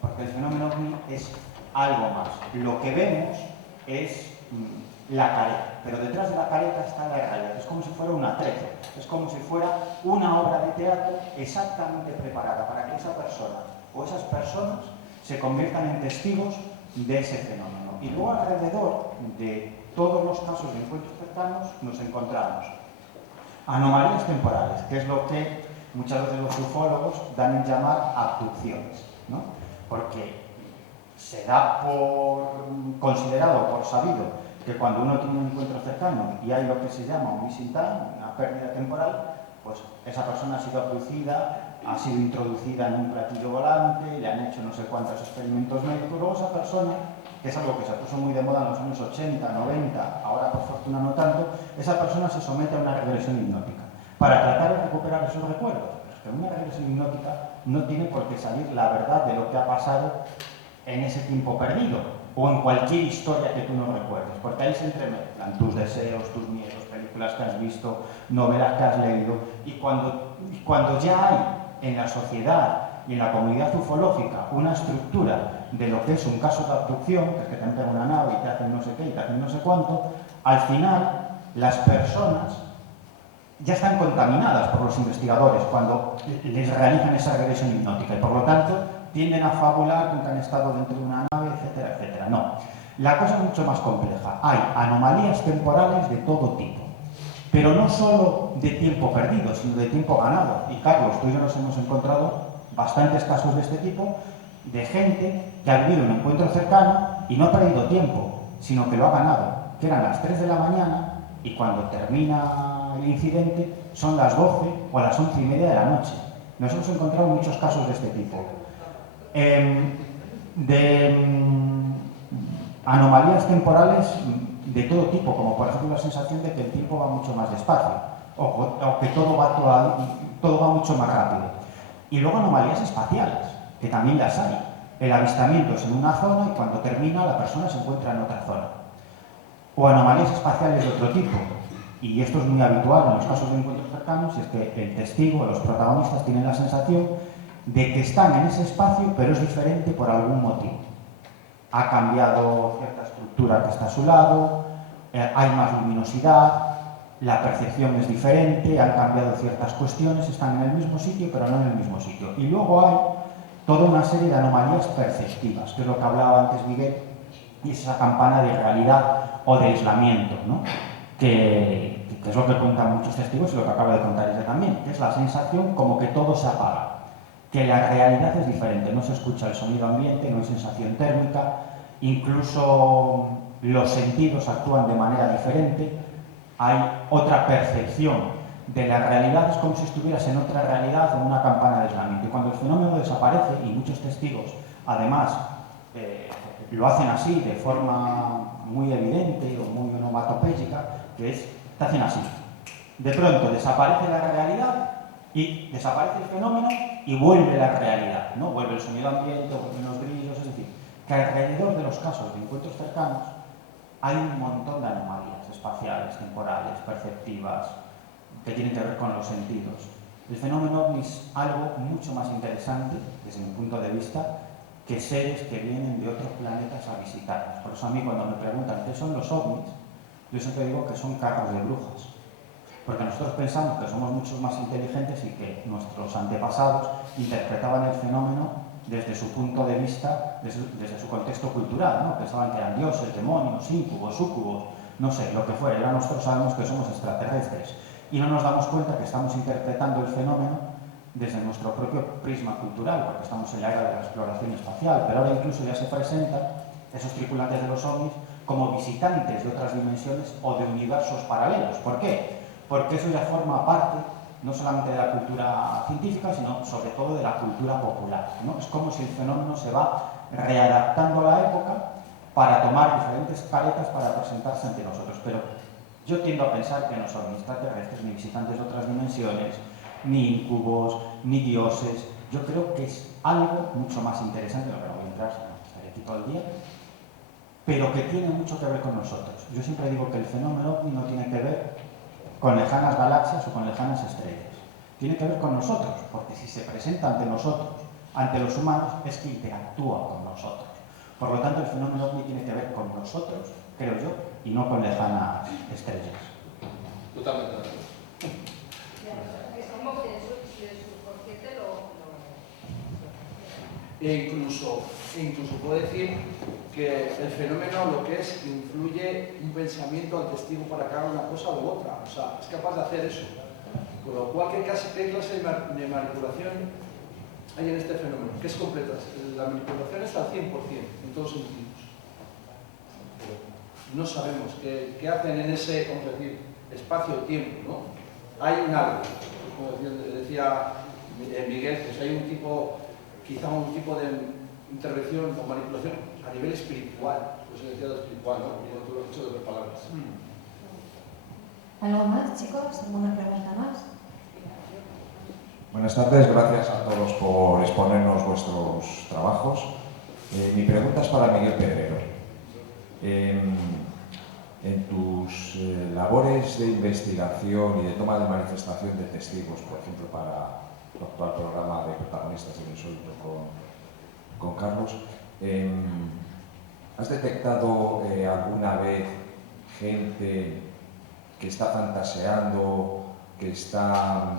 Porque el fenómeno OVNI es algo más. Lo que vemos es la careta, pero detrás de la careta está la realidad. Es como si fuera un atrezo, es como si fuera una obra de teatro exactamente preparada para que esa persona o esas personas se conviertan en testigos de ese fenómeno. Y luego alrededor de todos los casos de encuentros cercanos nos encontramos anomalías temporales, que es lo que muchas veces los ufólogos dan en llamar abducciones, ¿no? Porque se da por considerado, por sabido, que cuando uno tiene un encuentro cercano y hay lo que se llama un missing time, una pérdida temporal, pues esa persona ha sido abducida, ha sido introducida en un platillo volante, le han hecho no sé cuántos experimentos médicos. Luego esa persona, que es algo que se puso muy de moda en los años 80, 90, ahora por fortuna no tanto, esa persona se somete a una regresión hipnótica para tratar de recuperar esos recuerdos. Pero es que en una regresión hipnótica no tiene por qué salir la verdad de lo que ha pasado en ese tiempo perdido, o en cualquier historia que tú no recuerdes, porque ahí se entremezclan tus deseos, tus miedos, películas que has visto, novelas que has leído, y cuando ya hay en la sociedad y en la comunidad ufológica una estructura de lo que es un caso de abducción, que es que te entran en una nave y te hacen no sé qué y te hacen no sé cuánto, al final las personas ya están contaminadas por los investigadores cuando les realizan esa regresión hipnótica, y por lo tanto tienden a fabular con que han estado dentro de una nave, etcétera, etcétera. No. La cosa es mucho más compleja. Hay anomalías temporales de todo tipo, pero no solo de tiempo perdido, sino de tiempo ganado. Y Carlos, tú y yo nos hemos encontrado bastantes casos de este tipo, de gente que ha vivido un encuentro cercano y no ha perdido tiempo, sino que lo ha ganado, que eran las 3 de la mañana y cuando termina el incidente son las 12 o las 11:30 de la noche. Nos hemos encontrado muchos casos de este tipo. Anomalías temporales de todo tipo, como por ejemplo la sensación de que el tiempo va mucho más despacio o que todo va mucho más rápido. Y luego anomalías espaciales, que también las hay. El avistamiento es en una zona y cuando termina la persona se encuentra en otra zona. O anomalías espaciales de otro tipo. Y esto es muy habitual en los casos de encuentros cercanos, y es que el testigo, los protagonistas tienen la sensación de que están en ese espacio, pero es diferente por algún motivo. Ha cambiado cierta estructura que está a su lado, hay más luminosidad, la percepción es diferente, han cambiado ciertas cuestiones, están en el mismo sitio, pero no en el mismo sitio. Y luego hay toda una serie de anomalías perceptivas, que es lo que hablaba antes Miguel, y es esa campana de realidad o de aislamiento, ¿no? que es lo que cuentan muchos testigos y lo que acaba de contar ella también, que es la sensación como que todo se apaga, que la realidad es diferente, no se escucha el sonido ambiente, no hay sensación térmica, incluso los sentidos actúan de manera diferente, hay otra percepción de la realidad, es como si estuvieras en otra realidad, en una campana de aislamiento. Y cuando el fenómeno desaparece, y muchos testigos además lo hacen así, de forma muy evidente o muy onomatopéyica, que es, te hacen así. De pronto desaparece la realidad y desaparece el fenómeno y vuelve la realidad, ¿no? Vuelve el sonido ambiente, vuelven los brillos, es decir, que alrededor de los casos de encuentros cercanos hay un montón de anomalías espaciales, temporales, perceptivas, que tienen que ver con los sentidos. El fenómeno ovni es algo mucho más interesante, desde mi punto de vista, que seres que vienen de otros planetas a visitarnos. Por eso a mí cuando me preguntan qué son los ovnis, yo siempre digo que son carros de brujas. Porque nosotros pensamos que somos mucho más inteligentes y que nuestros antepasados interpretaban el fenómeno desde su punto de vista, desde su contexto cultural, ¿no? Pensaban que eran dioses, demonios, íncubos, súcubos, no sé, lo que fuera. Ahora nosotros sabemos que somos extraterrestres y no nos damos cuenta que estamos interpretando el fenómeno desde nuestro propio prisma cultural, porque estamos en la era de la exploración espacial, pero ahora incluso ya se presentan esos tripulantes de los ovnis como visitantes de otras dimensiones o de universos paralelos. ¿Por qué? Porque eso ya forma parte no solamente de la cultura científica, sino sobre todo de la cultura popular, ¿no? Es como si el fenómeno se va readaptando a la época para tomar diferentes caretas para presentarse ante nosotros. Pero yo tiendo a pensar que no son ni extraterrestres, ni visitantes de otras dimensiones, ni incubos, ni dioses. Yo creo que es algo mucho más interesante, lo que no voy a entrar, sino estaré aquí todo el día, pero que tiene mucho que ver con nosotros. Yo siempre digo que el fenómeno ovni no tiene que ver con lejanas galaxias o con lejanas estrellas. Tiene que ver con nosotros, porque si se presenta ante nosotros, ante los humanos, es que interactúa con nosotros. Por lo tanto, el fenómeno ovni tiene que ver con nosotros, creo yo, y no con lejanas estrellas. Totalmente. ¿Cómo que su subconsciente Incluso puedo decir que el fenómeno lo que es influye un pensamiento al testigo para que haga una cosa u otra. O sea, es capaz de hacer eso. Con lo cual, ¿qué clase de manipulación hay en este fenómeno? Que es completa. La manipulación es al 100%, en todos sentidos. No sabemos qué hacen en ese, vamos a decir, espacio-tiempo, ¿no? Hay un algo, como decía Miguel, pues hay un tipo, quizá un tipo de intervención o manipulación a nivel espiritual, pues he decía espiritual, ¿no? Como tú lo has dicho de otras palabras. ¿Algo más, chicos? ¿Alguna pregunta más? Buenas tardes, gracias a todos por exponernos vuestros trabajos. Mi pregunta es para Miguel Pedrero. En tus labores de investigación y de toma de manifestación de testigos, por ejemplo, para el actual programa de protagonistas del insólito con Carlos, ¿has detectado alguna vez gente que está fantaseando, que está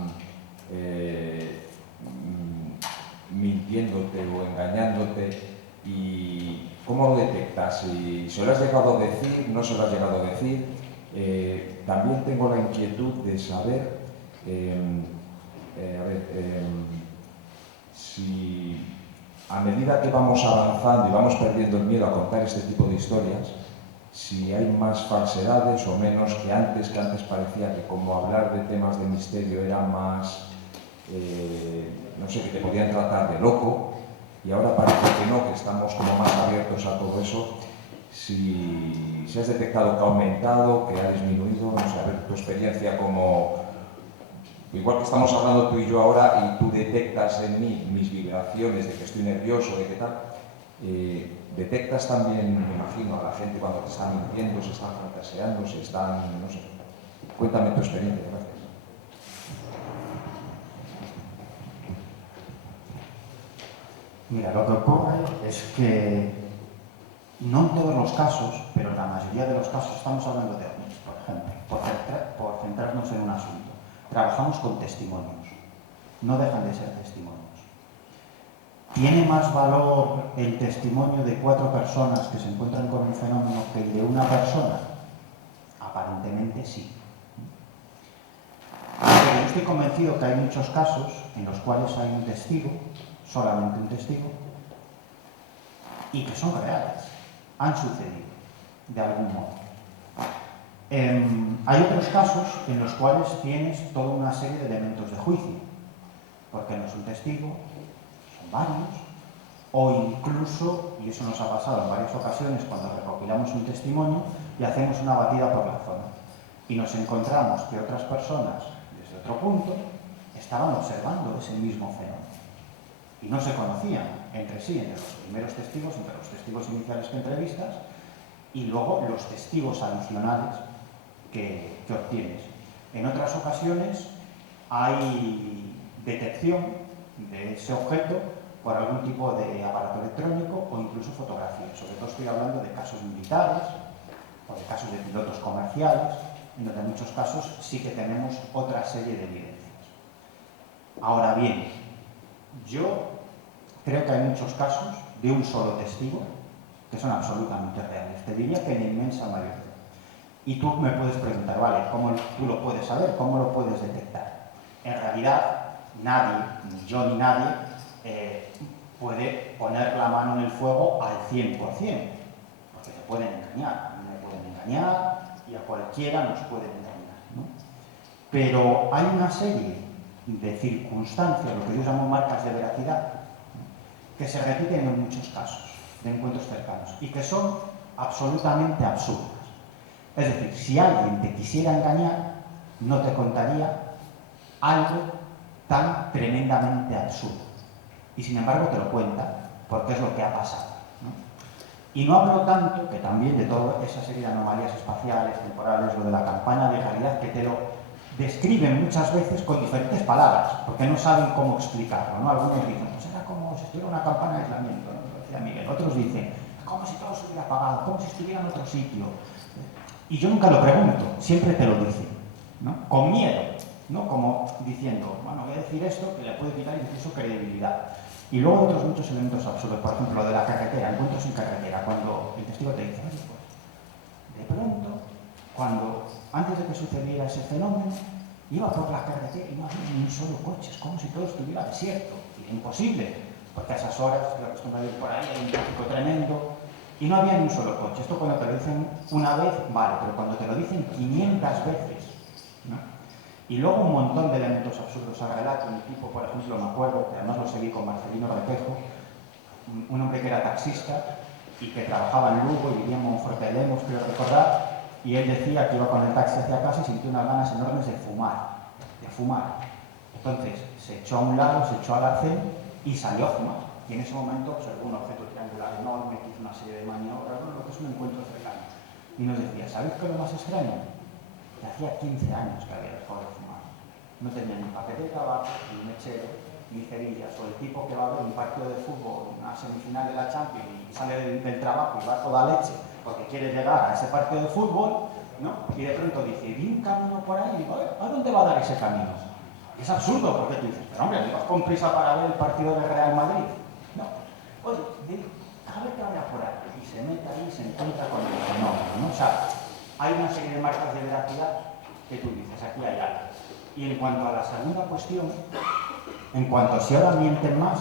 mintiéndote o engañándote y ¿cómo lo detectas? Si se lo has llegado a decir, no se lo has llegado a decir. También tengo la inquietud de saber, si a medida que vamos avanzando y vamos perdiendo el miedo a contar este tipo de historias, si hay más falsedades o menos que antes parecía que como hablar de temas de misterio era más, no sé, que te podían tratar de loco, y ahora parece que no, que estamos como más abiertos a todo eso. Si has detectado que ha aumentado, que ha disminuido, no sé, a ver tu experiencia como... Igual que estamos hablando tú y yo ahora y tú detectas en mí mis vibraciones de que estoy nervioso, de qué tal, detectas también, me imagino, a la gente cuando te están mintiendo, se están fantaseando, se están, no sé. Cuéntame tu experiencia, gracias. Mira, lo que ocurre es que no en todos los casos, pero en la mayoría de los casos estamos hablando de ovnis, por ejemplo, por centrarnos en un asunto. Trabajamos con testimonios, no dejan de ser testimonios. ¿Tiene más valor el testimonio de 4 personas que se encuentran con un fenómeno que el de una persona? Aparentemente sí. Pero yo estoy convencido que hay muchos casos en los cuales hay un testigo, solamente un testigo, y que son reales, han sucedido, de algún modo. Hay otros casos en los cuales tienes toda una serie de elementos de juicio, porque no es un testigo, son varios, o incluso, y eso nos ha pasado en varias ocasiones cuando recopilamos un testimonio y hacemos una batida por la zona, y nos encontramos que otras personas, desde otro punto, estaban observando ese mismo fenómeno. Y no se conocían entre sí, entre los primeros testigos, entre los testigos iniciales que entrevistas, y luego los testigos adicionales que obtienes. En otras ocasiones hay detección de ese objeto por algún tipo de aparato electrónico o incluso fotografía. Sobre todo estoy hablando de casos militares o de casos de pilotos comerciales, en donde en muchos casos sí que tenemos otra serie de evidencias. Ahora bien, yo creo que hay muchos casos de un solo testigo que son absolutamente reales. Te diría que en la inmensa mayoría. Y tú me puedes preguntar, vale, ¿cómo tú lo puedes saber? ¿Cómo lo puedes detectar? En realidad, nadie, ni yo ni nadie, puede poner la mano en el fuego al 100%, porque te pueden engañar. A mí me pueden engañar y a cualquiera nos pueden engañar, ¿no? Pero hay una serie de circunstancias, lo que yo llamo marcas de veracidad, que se repiten en muchos casos de encuentros cercanos y que son absolutamente absurdas. Es decir, si alguien te quisiera engañar, no te contaría algo tan tremendamente absurdo. Y sin embargo te lo cuenta porque es lo que ha pasado, ¿no? Y no hablo tanto, que también, de toda esa serie de anomalías espaciales, temporales, lo de la campana de realidad, que te lo describen muchas veces con diferentes palabras, porque no saben cómo explicarlo, ¿no? Algunos dicen, pues era como si estuviera una campana de aislamiento, ¿no? Lo decía Miguel. Otros dicen, como si todo se hubiera apagado, como si estuviera en otro sitio. Y yo nunca lo pregunto, siempre te lo dicen, ¿no? Con miedo, ¿no? Como diciendo, bueno, voy a decir esto que le puede quitar incluso credibilidad. Y luego otros muchos elementos absurdos, por ejemplo, lo de la carretera, encuentros en carretera, cuando el testigo te dice, oye, pues, de pronto, antes de que sucediera ese fenómeno, iba por la carretera y no había ni un solo coche, es como si todo estuviera desierto. Y era imposible, porque a esas horas estoy acostumbrado a ir por ahí, hay un tráfico tremendo, y no había ni un solo coche. Esto cuando te lo dicen una vez, vale, pero cuando te lo dicen 500 veces, ¿no? Y luego un montón de elementos absurdos al relato. Un tipo, por ejemplo, me acuerdo, que además lo seguí con Marcelino Repejo, un hombre que era taxista y que trabajaba en Lugo y vivía en Monforte de Lemos, creo recordar, y él decía que iba con el taxi hacia casa y sintió unas ganas enormes de fumar. Entonces se echó a un lado, se echó al arcén y salió a fumar. Y en ese momento observó un objeto triangular enorme que hizo una serie de maniobras, lo que es un encuentro cercano. Y nos decía, ¿sabéis qué es lo más extraño? Que hacía 15 años que había dejado de fumar. No tenía ni papel de tabaco, ni mechero, ni cerillas. O el tipo que va a ver un partido de fútbol, una semifinal de la Champions y sale del trabajo y va a toda leche porque quiere llegar a ese partido de fútbol, ¿no? Y de pronto dice, vi un camino por ahí y digo, ¿a dónde va a dar ese camino? Y es absurdo porque tú dices, pero hombre, ¿ibas con prisa para ver el partido del Real Madrid? No. Oye, a ver qué vaya por ahí. Y se mete ahí y se encuentra con el fenómeno, ¿no? O sea, hay una serie de marcas de veracidad que tú dices, aquí hay algo. Y en cuanto a la segunda cuestión, en cuanto a si ahora mienten más,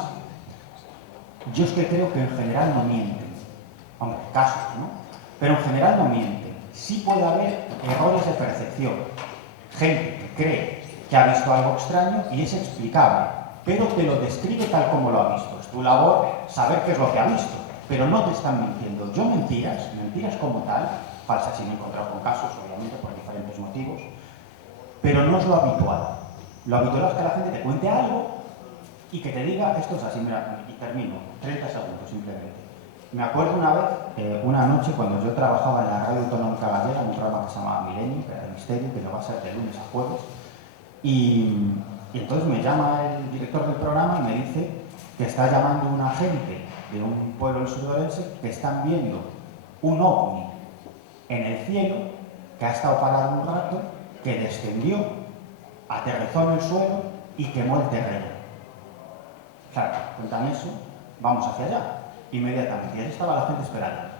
yo es que creo que en general no mienten. Hombre, casos, ¿no? Pero en general no mienten. Sí puede haber errores de percepción. Gente que cree que ha visto algo extraño y es explicable, pero te lo describe tal como lo ha visto. Es tu labor saber qué es lo que ha visto, pero no te están mintiendo. Yo mentiras como tal, falsas, sí me he encontrado con casos, obviamente, por diferentes motivos, pero no es lo habitual. Lo habitual es que la gente te cuente algo y que te diga, esto es así, mira, y termino, 30 segundos simplemente. Me acuerdo una vez, una noche, cuando yo trabajaba en la Radio Autonómica Gallega, en un programa que se llamaba Milenio, que era el Misterio, que iba a ser de lunes a jueves, y entonces me llama el director del programa y me dice que está llamando una gente de un pueblo del sur de Orense que están viendo un ovni en el cielo, que ha estado parado un rato, que descendió, aterrizó en el suelo y quemó el terreno. Claro, cuentan eso, vamos hacia allá, inmediatamente. Y ahí estaba la gente esperándonos.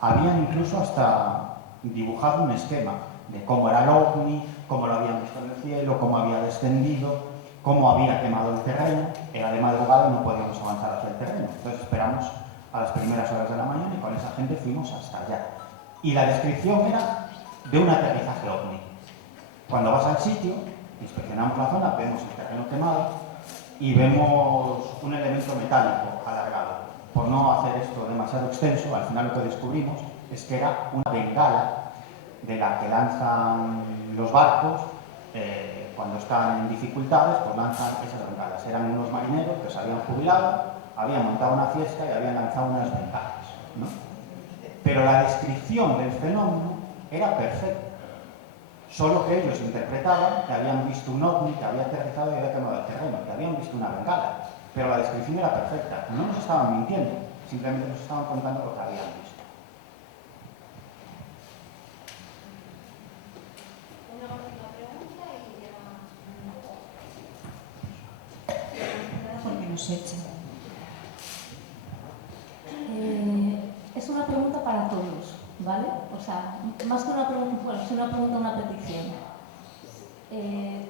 Habían incluso hasta dibujado un esquema de cómo era el ovni, cómo lo habían visto en el cielo, cómo había descendido, cómo había quemado el terreno. Era de madrugada y no podíamos avanzar hacia el terreno. Entonces esperamos a las primeras horas de la mañana y con esa gente fuimos hasta allá. Y la descripción era de un aterrizaje ovni. Cuando vas al sitio, inspeccionamos la zona, vemos el terreno quemado y vemos un elemento metálico alargado. Por no hacer esto demasiado extenso, al final lo que descubrimos es que era una bengala de la que lanzan los barcos cuando están en dificultades, pues lanzan esas bengalas. Eran unos marineros que se habían jubilado, habían montado una fiesta y habían lanzado unas bengalas, ¿no? Pero la descripción del fenómeno era perfecta. Solo que ellos interpretaban que habían visto un ovni que había aterrizado y había quemado el terreno, que habían visto una bengala. Pero la descripción era perfecta. No nos estaban mintiendo, simplemente nos estaban contando lo que habían visto. Una última pregunta y ya... Porque nos echen. Es una pregunta para todos, ¿vale? O sea, más que una pregunta, bueno, es una pregunta, una petición.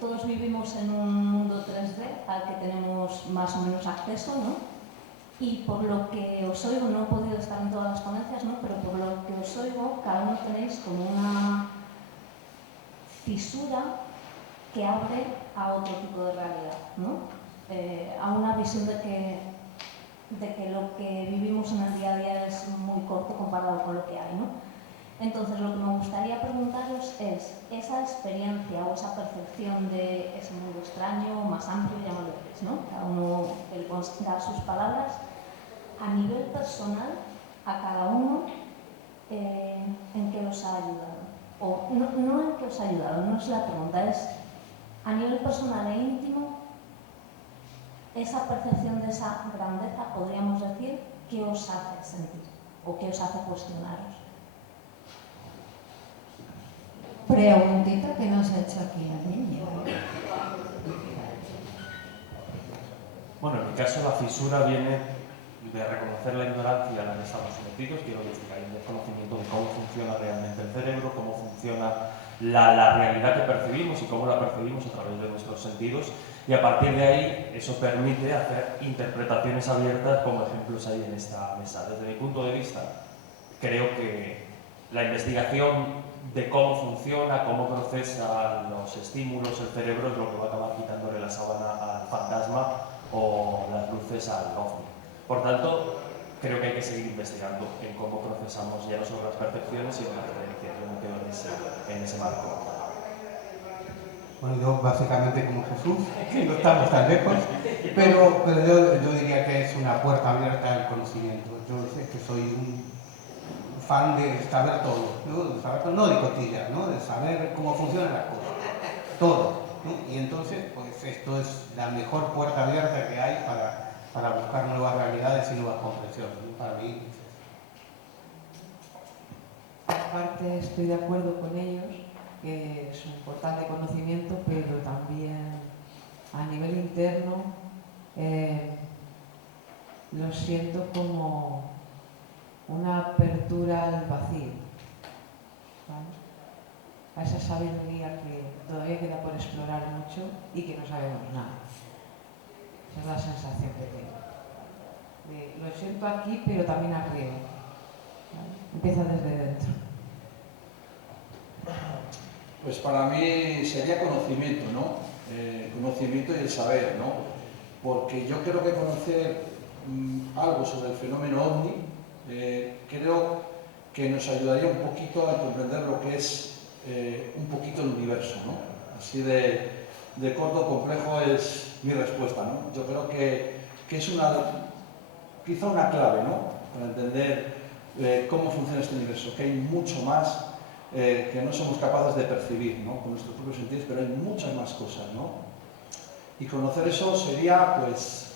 Todos vivimos en un mundo 3D al que tenemos más o menos acceso, ¿no? Y por lo que os oigo, no he podido estar en todas las ponencias, ¿no? Pero por lo que os oigo, cada uno tenéis como una fisura que abre a otro tipo de realidad, ¿no? A una visión de que lo que vivimos en el día a día es muy corto comparado con lo que hay, ¿no? Entonces, lo que me gustaría preguntaros es, esa experiencia o esa percepción de ese mundo extraño, más amplio, llámalo que es, ¿no? Cada uno le puede dar sus palabras. A nivel personal, a cada uno, ¿en qué os ha ayudado? O no en qué os ha ayudado, no es la pregunta, es a nivel personal e íntimo, esa percepción de esa grandeza, podríamos decir, ¿qué os hace sentir? ¿O qué os hace cuestionaros? Preguntita que nos ha hecho aquí la niña. Bueno, en mi caso la fisura viene de reconocer la ignorancia a la que estamos sometidos. Quiero decir que hay un desconocimiento de cómo funciona realmente el cerebro, cómo funciona la realidad que percibimos y cómo la percibimos a través de nuestros sentidos, y a partir de ahí eso permite hacer interpretaciones abiertas como ejemplos hay en esta mesa. Desde mi punto de vista, creo que la investigación de cómo funciona, cómo procesa los estímulos el cerebro es lo que va a acabar quitándole la sábana al fantasma o las luces al ovni. Por tanto, creo que hay que seguir investigando en cómo procesamos ya no solo las percepciones, sino las creencias. Yo me quedo en ese marco. Bueno, yo básicamente como Jesús, que no estamos tan lejos, pero yo diría que es una puerta abierta al conocimiento. Yo sé que soy un fan de saber todo, ¿no? De saber todo, no de cotillas, ¿no? De saber cómo funcionan las cosas, todo, ¿no? Y entonces, pues esto es la mejor puerta abierta que hay para buscar nuevas realidades y nuevas comprensiones, ¿no? Para mí. Aparte estoy de acuerdo con ellos, que es un portal de conocimiento, pero también a nivel interno lo siento como una apertura al vacío, ¿vale? A esa sabiduría que todavía queda por explorar mucho y que no sabemos nada. Esa es la sensación que tengo. Lo siento aquí, pero también arriba, ¿vale? Empieza desde dentro. Pues para mí sería conocimiento, ¿no? Conocimiento y el saber, ¿no? Porque yo creo que conocer algo sobre el fenómeno OVNI creo que nos ayudaría un poquito a comprender lo que es un poquito el universo, ¿no? Así de corto, complejo es mi respuesta, ¿no? Yo creo que es quizá una clave, ¿no? Para entender cómo funciona este universo, que hay mucho más que no somos capaces de percibir, ¿no? Con nuestros propios sentidos, pero hay muchas más cosas, ¿no? Y conocer eso sería, pues,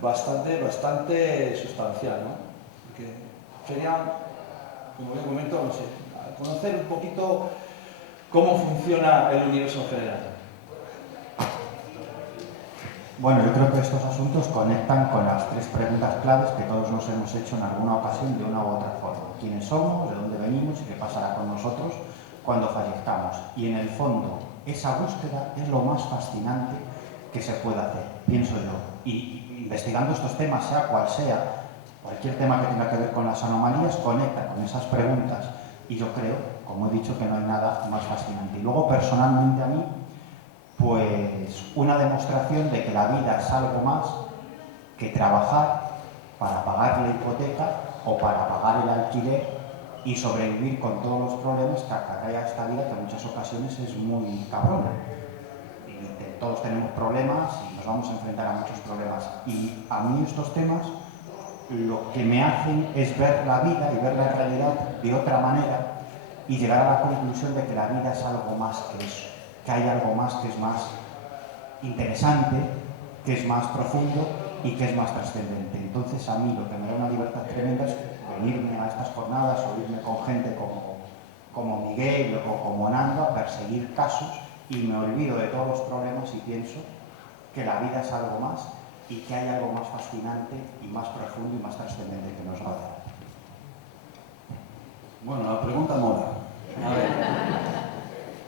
bastante sustancial, ¿no? Porque sería, como bien comento, no sé, conocer un poquito cómo funciona el universo en general. Bueno, yo creo que estos asuntos conectan con las tres preguntas claves que todos nos hemos hecho en alguna ocasión de una u otra forma. ¿Quiénes somos? ¿De dónde venimos? ¿Y qué pasará con nosotros cuando fallezcamos? Y en el fondo, esa búsqueda es lo más fascinante que se puede hacer, pienso yo. Y investigando estos temas, sea cual sea, cualquier tema que tenga que ver con las anomalías, conecta con esas preguntas. Y yo creo, como he dicho, que no hay nada más fascinante. Y luego, personalmente a mí, pues una demostración de que la vida es algo más que trabajar para pagar la hipoteca o para pagar el alquiler y sobrevivir con todos los problemas que acarrea esta vida, que en muchas ocasiones es muy cabrona. Y todos tenemos problemas y nos vamos a enfrentar a muchos problemas. Y a mí estos temas lo que me hacen es ver la vida y ver la realidad de otra manera y llegar a la conclusión de que la vida es algo más que eso, que hay algo más que es más interesante, que es más profundo y que es más trascendente. Entonces a mí lo que me da una libertad tremenda es venirme a estas jornadas o irme con gente como Miguel o como Nando a perseguir casos y me olvido de todos los problemas y pienso que la vida es algo más y que hay algo más fascinante y más profundo y más trascendente que nos va a dar. Bueno, la pregunta mola. A ver.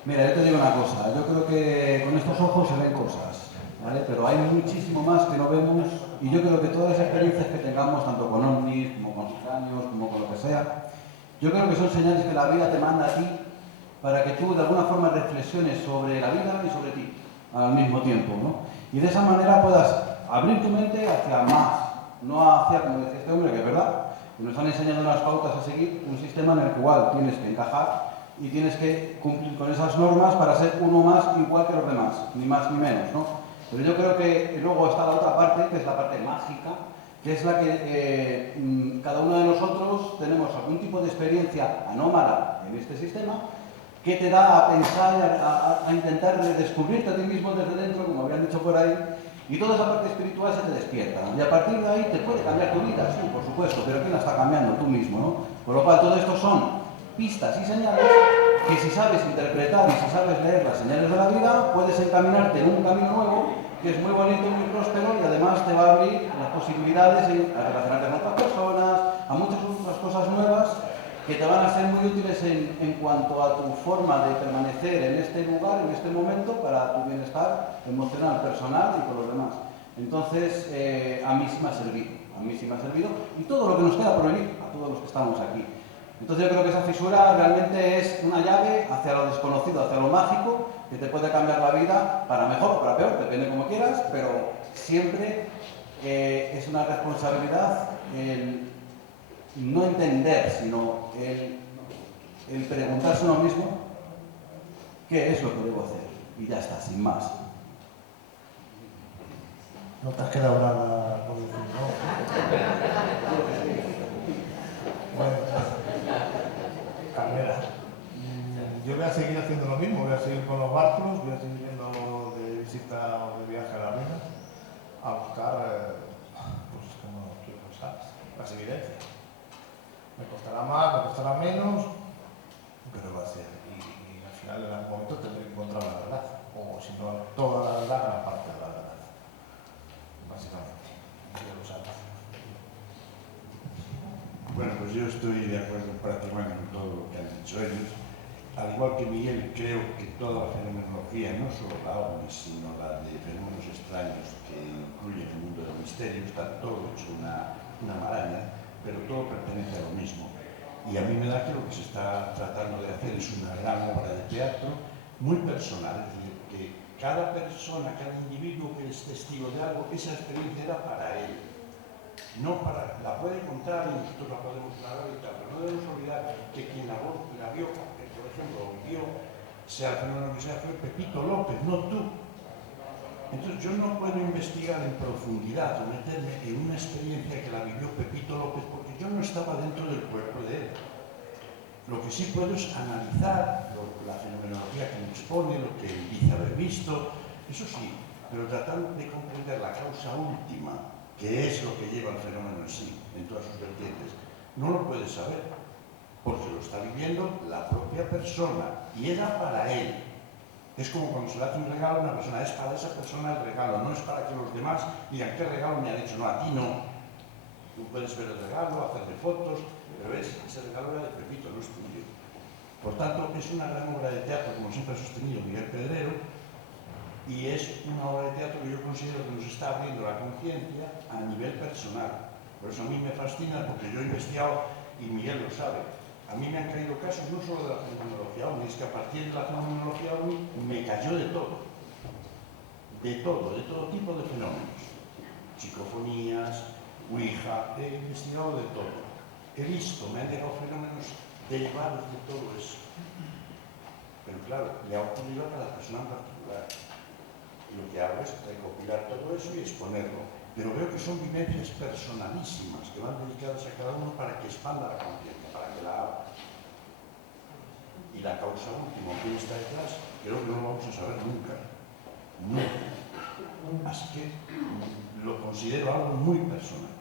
Mira, yo te digo una cosa, yo creo que con estos ojos se ven cosas, ¿vale? Pero hay muchísimo más que no vemos y yo creo que todas las experiencias que tengamos, tanto con ovnis, como con extraños, como con lo que sea, yo creo que son señales que la vida te manda a ti para que tú de alguna forma reflexiones sobre la vida y sobre ti al mismo tiempo, ¿no? Y de esa manera puedas abrir tu mente hacia más, no hacia, como decía este hombre, que es verdad, que nos han enseñado unas pautas a seguir, un sistema en el cual tienes que encajar y tienes que cumplir con esas normas para ser uno más igual que los demás, ni más ni menos, ¿no? Pero yo creo que luego está la otra parte, que es la parte mágica, que es la que cada uno de nosotros tenemos algún tipo de experiencia anómala en este sistema que te da a pensar, a intentar descubrirte a ti mismo desde dentro, como habían dicho por ahí, y toda esa parte espiritual se te despierta. Y a partir de ahí te puede cambiar tu vida, sí, por supuesto, pero ¿quién la está cambiando? Tú mismo, ¿no? Por lo cual todo esto son pistas y señales que si sabes interpretar y si sabes leer las señales de la vida, puedes encaminarte en un camino nuevo que es muy bonito, muy próspero y además te va a abrir las posibilidades a relacionarte con otras personas, a muchas otras cosas nuevas que te van a ser muy útiles en cuanto a tu forma de permanecer en este lugar, en este momento, para tu bienestar emocional, personal y por los demás. Entonces, a mí sí me ha servido, y todo lo que nos queda por venir, a todos los que estamos aquí. Entonces yo creo que esa fisura realmente es una llave hacia lo desconocido, hacia lo mágico, que te puede cambiar la vida para mejor o para peor, depende como quieras, pero siempre es una responsabilidad el no entender, sino el preguntarse a uno mismo qué es lo que debo hacer. Y ya está, sin más. No te has quedado nada por decir, ¿no? Bueno, Carmela, yo voy a seguir haciendo lo mismo, voy a seguir con los barcos, voy a seguir yendo de visita o de viaje a la mina a buscar, pues como quiero pensar, las evidencias. Me costará más, me costará menos, pero va a ser. Y al final en algún momento tendré que encontrar la verdad, o si no toda la verdad, gran parte de la verdad. Básicamente, ya lo sabes. Bueno, pues yo estoy de acuerdo prácticamente con todo lo que han dicho ellos. Al igual que Miguel, creo que toda la fenomenología, no solo la OVNI, sino la de fenómenos extraños que incluyen el mundo del misterio, está todo hecho una maraña, pero todo pertenece a lo mismo. Y a mí me da que lo que se está tratando de hacer es una gran obra de teatro muy personal, es decir, que cada persona, cada individuo que es testigo de algo, esa experiencia era para él. No para, la puede contar y nosotros la podemos narrar y tal, pero no debemos olvidar que quien la vio, por ejemplo, vivió, sea el fenómeno que sea, fue Pepito López, no tú. Entonces yo no puedo investigar en profundidad o meterme en una experiencia que la vivió Pepito López porque yo no estaba dentro del cuerpo de él. Lo que sí puedo es analizar la fenomenología que me expone, lo que dice haber visto, eso sí, pero tratando de comprender la causa última, que es lo que lleva el fenómeno en sí, en todas sus vertientes, no lo puedes saber, porque lo está viviendo la propia persona y era para él. Es como cuando se le hace un regalo a una persona, es para esa persona el regalo, no es para que los demás digan qué regalo me han hecho, no, a ti no. Tú puedes ver el regalo, hacerle fotos, pero ese regalo era de Pepito, no es tuyo. Por tanto, es una gran obra de teatro, como siempre ha sostenido Miguel Pedrero, y es una obra de teatro que yo considero que nos está abriendo la conciencia a nivel personal. Por eso a mí me fascina, porque yo he investigado, y Miguel lo sabe, a mí me han caído casos no solo de la fenomenología OVNI, es que a partir de la fenomenología OVNI me cayó de todo tipo de fenómenos. Psicofonías, Ouija, he investigado de todo. He visto, me han llegado fenómenos derivados de todo eso. Pero claro, le ha ocurrido a cada persona en particular. Y lo que hago es recopilar todo eso y exponerlo. Pero veo que son vivencias personalísimas que van dedicadas a cada uno para que expanda la conciencia, para que la abra. Y la causa última, que está detrás, creo que no lo vamos a saber nunca. Nunca. Así que lo considero algo muy personal.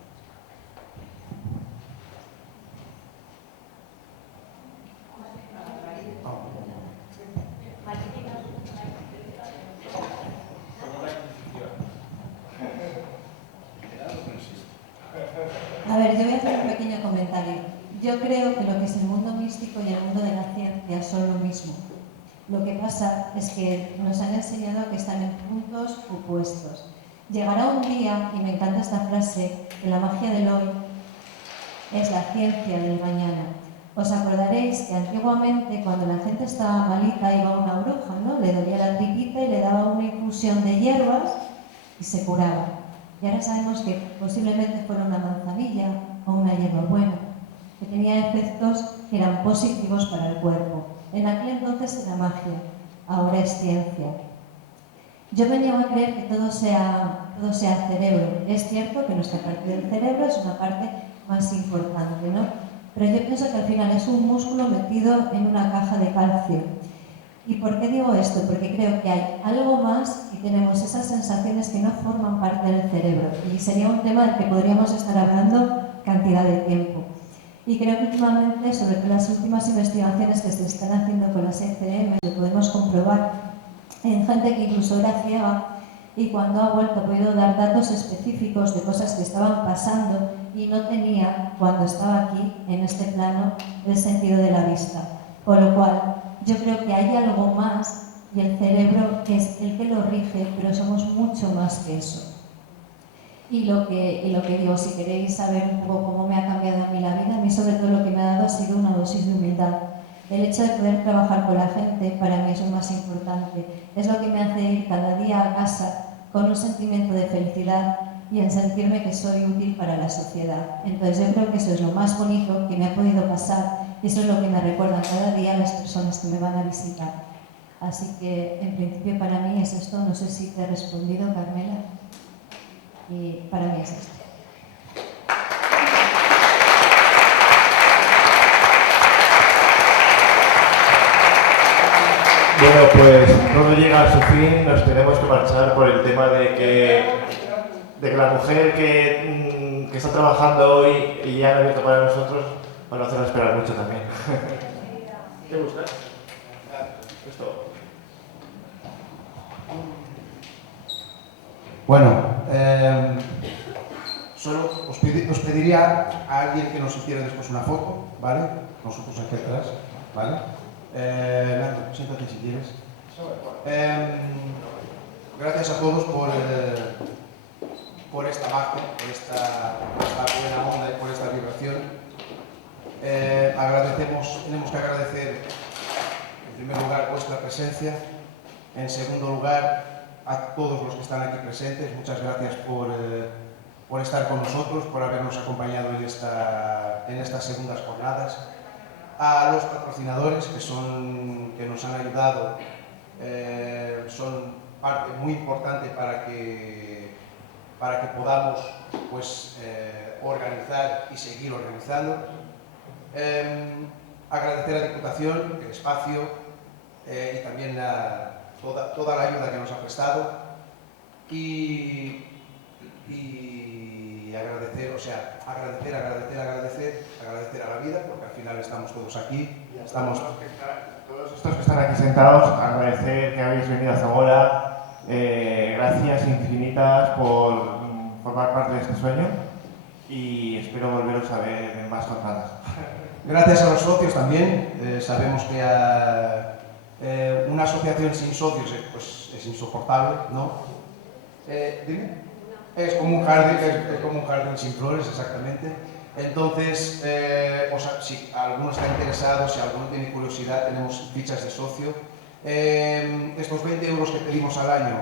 A ver, yo voy a hacer un pequeño comentario. Yo creo que lo que es el mundo místico y el mundo de la ciencia son lo mismo. Lo que pasa es que nos han enseñado que están en puntos opuestos. Llegará un día, y me encanta esta frase, que la magia del hoy es la ciencia del mañana. Os acordaréis que antiguamente cuando la gente estaba malita iba a una bruja, ¿no? Le dolía la tripita y le daba una infusión de hierbas y se curaba. Y ahora sabemos que posiblemente fuera una manzanilla o una hierbabuena, que tenía efectos que eran positivos para el cuerpo. En aquel entonces era magia, ahora es ciencia. Yo me niego a creer que todo sea cerebro. Es cierto que nuestra parte del cerebro es una parte más importante, ¿no? Pero yo pienso que al final es un músculo metido en una caja de calcio. ¿Y por qué digo esto? Porque creo que hay algo más y tenemos esas sensaciones que no forman parte del cerebro. Y sería un tema del que podríamos estar hablando cantidad de tiempo. Y creo que últimamente, sobre todo las últimas investigaciones que se están haciendo con las ECM, lo podemos comprobar en gente que incluso era ciega y cuando ha vuelto ha podido dar datos específicos de cosas que estaban pasando y no tenía cuando estaba aquí, en este plano, del sentido de la vista. Por lo cual, yo creo que hay algo más y el cerebro que es el que lo rige, pero somos mucho más que eso. Y lo que digo, si queréis saber un poco cómo me ha cambiado a mí la vida, a mí sobre todo lo que me ha dado ha sido una dosis de humildad. El hecho de poder trabajar con la gente para mí es lo más importante. Es lo que me hace ir cada día a casa con un sentimiento de felicidad y en sentirme que soy útil para la sociedad. Entonces yo creo que eso es lo más bonito que me ha podido pasar y eso es lo que me recuerdan cada día las personas que me van a visitar. Así que en principio para mí es esto. No sé si te he respondido, Carmela. Y para mí es esto. Bueno, pues todo llega a su fin, nos tenemos que marchar por el tema de que la mujer que está trabajando hoy y ya ha abierto para nosotros, van a hacernos esperar mucho también. ¿Qué buscas? Esto. Bueno, solo os pedí pediría a alguien que nos hiciera después una foto, ¿vale? Nosotros aquí atrás, ¿vale? Nando, siéntate si quieres. Gracias a todos por esta magia, por esta buena onda y por esta vibración. Tenemos que agradecer en primer lugar vuestra presencia, en segundo lugar a todos los que están aquí presentes. Muchas gracias por estar con nosotros, por habernos acompañado en estas segundas jornadas. A los patrocinadores que nos han ayudado, son parte muy importante para que podamos pues, organizar y seguir organizando. Agradecer a la Diputación el espacio y también toda la ayuda que nos ha prestado y agradecer a la vida, porque al final estamos todos aquí. Todos estos que están aquí sentados, agradecer que habéis venido a Zamora. Gracias infinitas por formar parte de este sueño y espero volveros a ver en más jornadas. Gracias a los socios también. Sabemos que una asociación sin socios pues, es insoportable, ¿no? Dime. Es como un jardín sin flores, exactamente. Entonces, si alguno está interesado, si alguno tiene curiosidad, tenemos fichas de socio. Estos 20 euros que pedimos al año,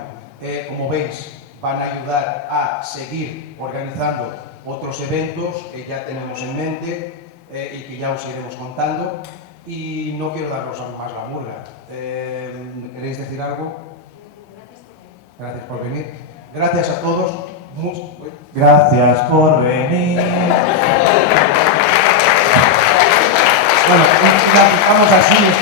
como veis, van a ayudar a seguir organizando otros eventos que ya tenemos en mente y que ya os iremos contando. Y no quiero daros más la murga. ¿Queréis decir algo? Gracias por venir. Gracias a todos. Gracias por venir. Bueno, vamos así, es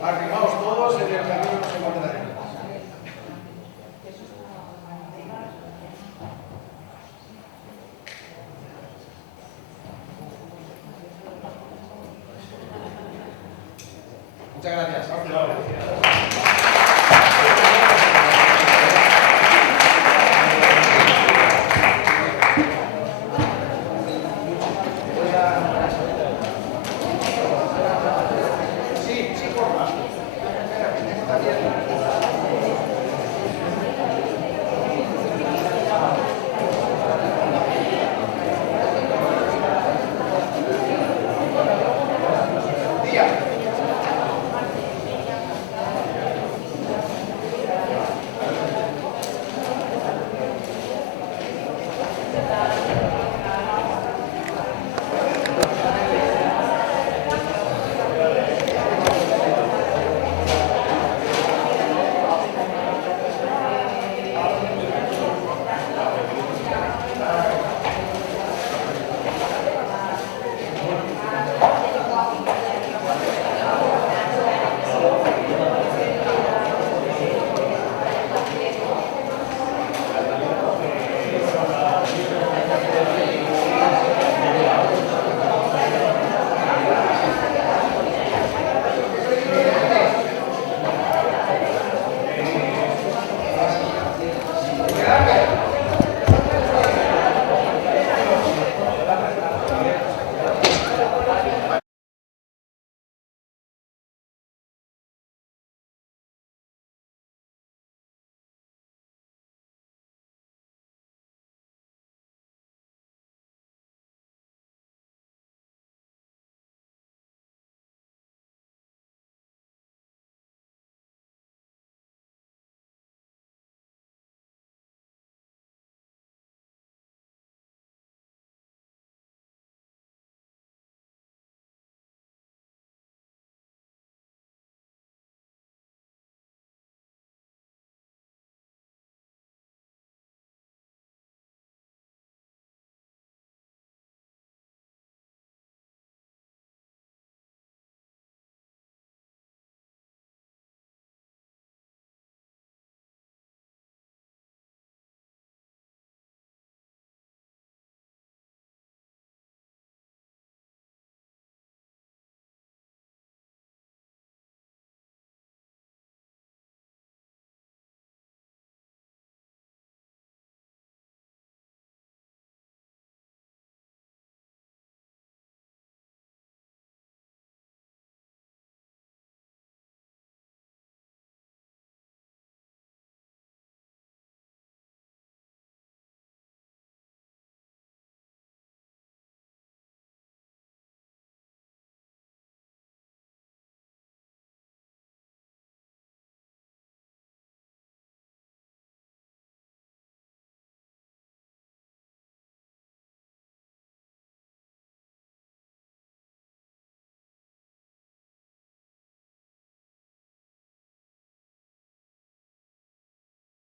Arrimaos todos en el camino que se encontrará. Muchas gracias. Gracias.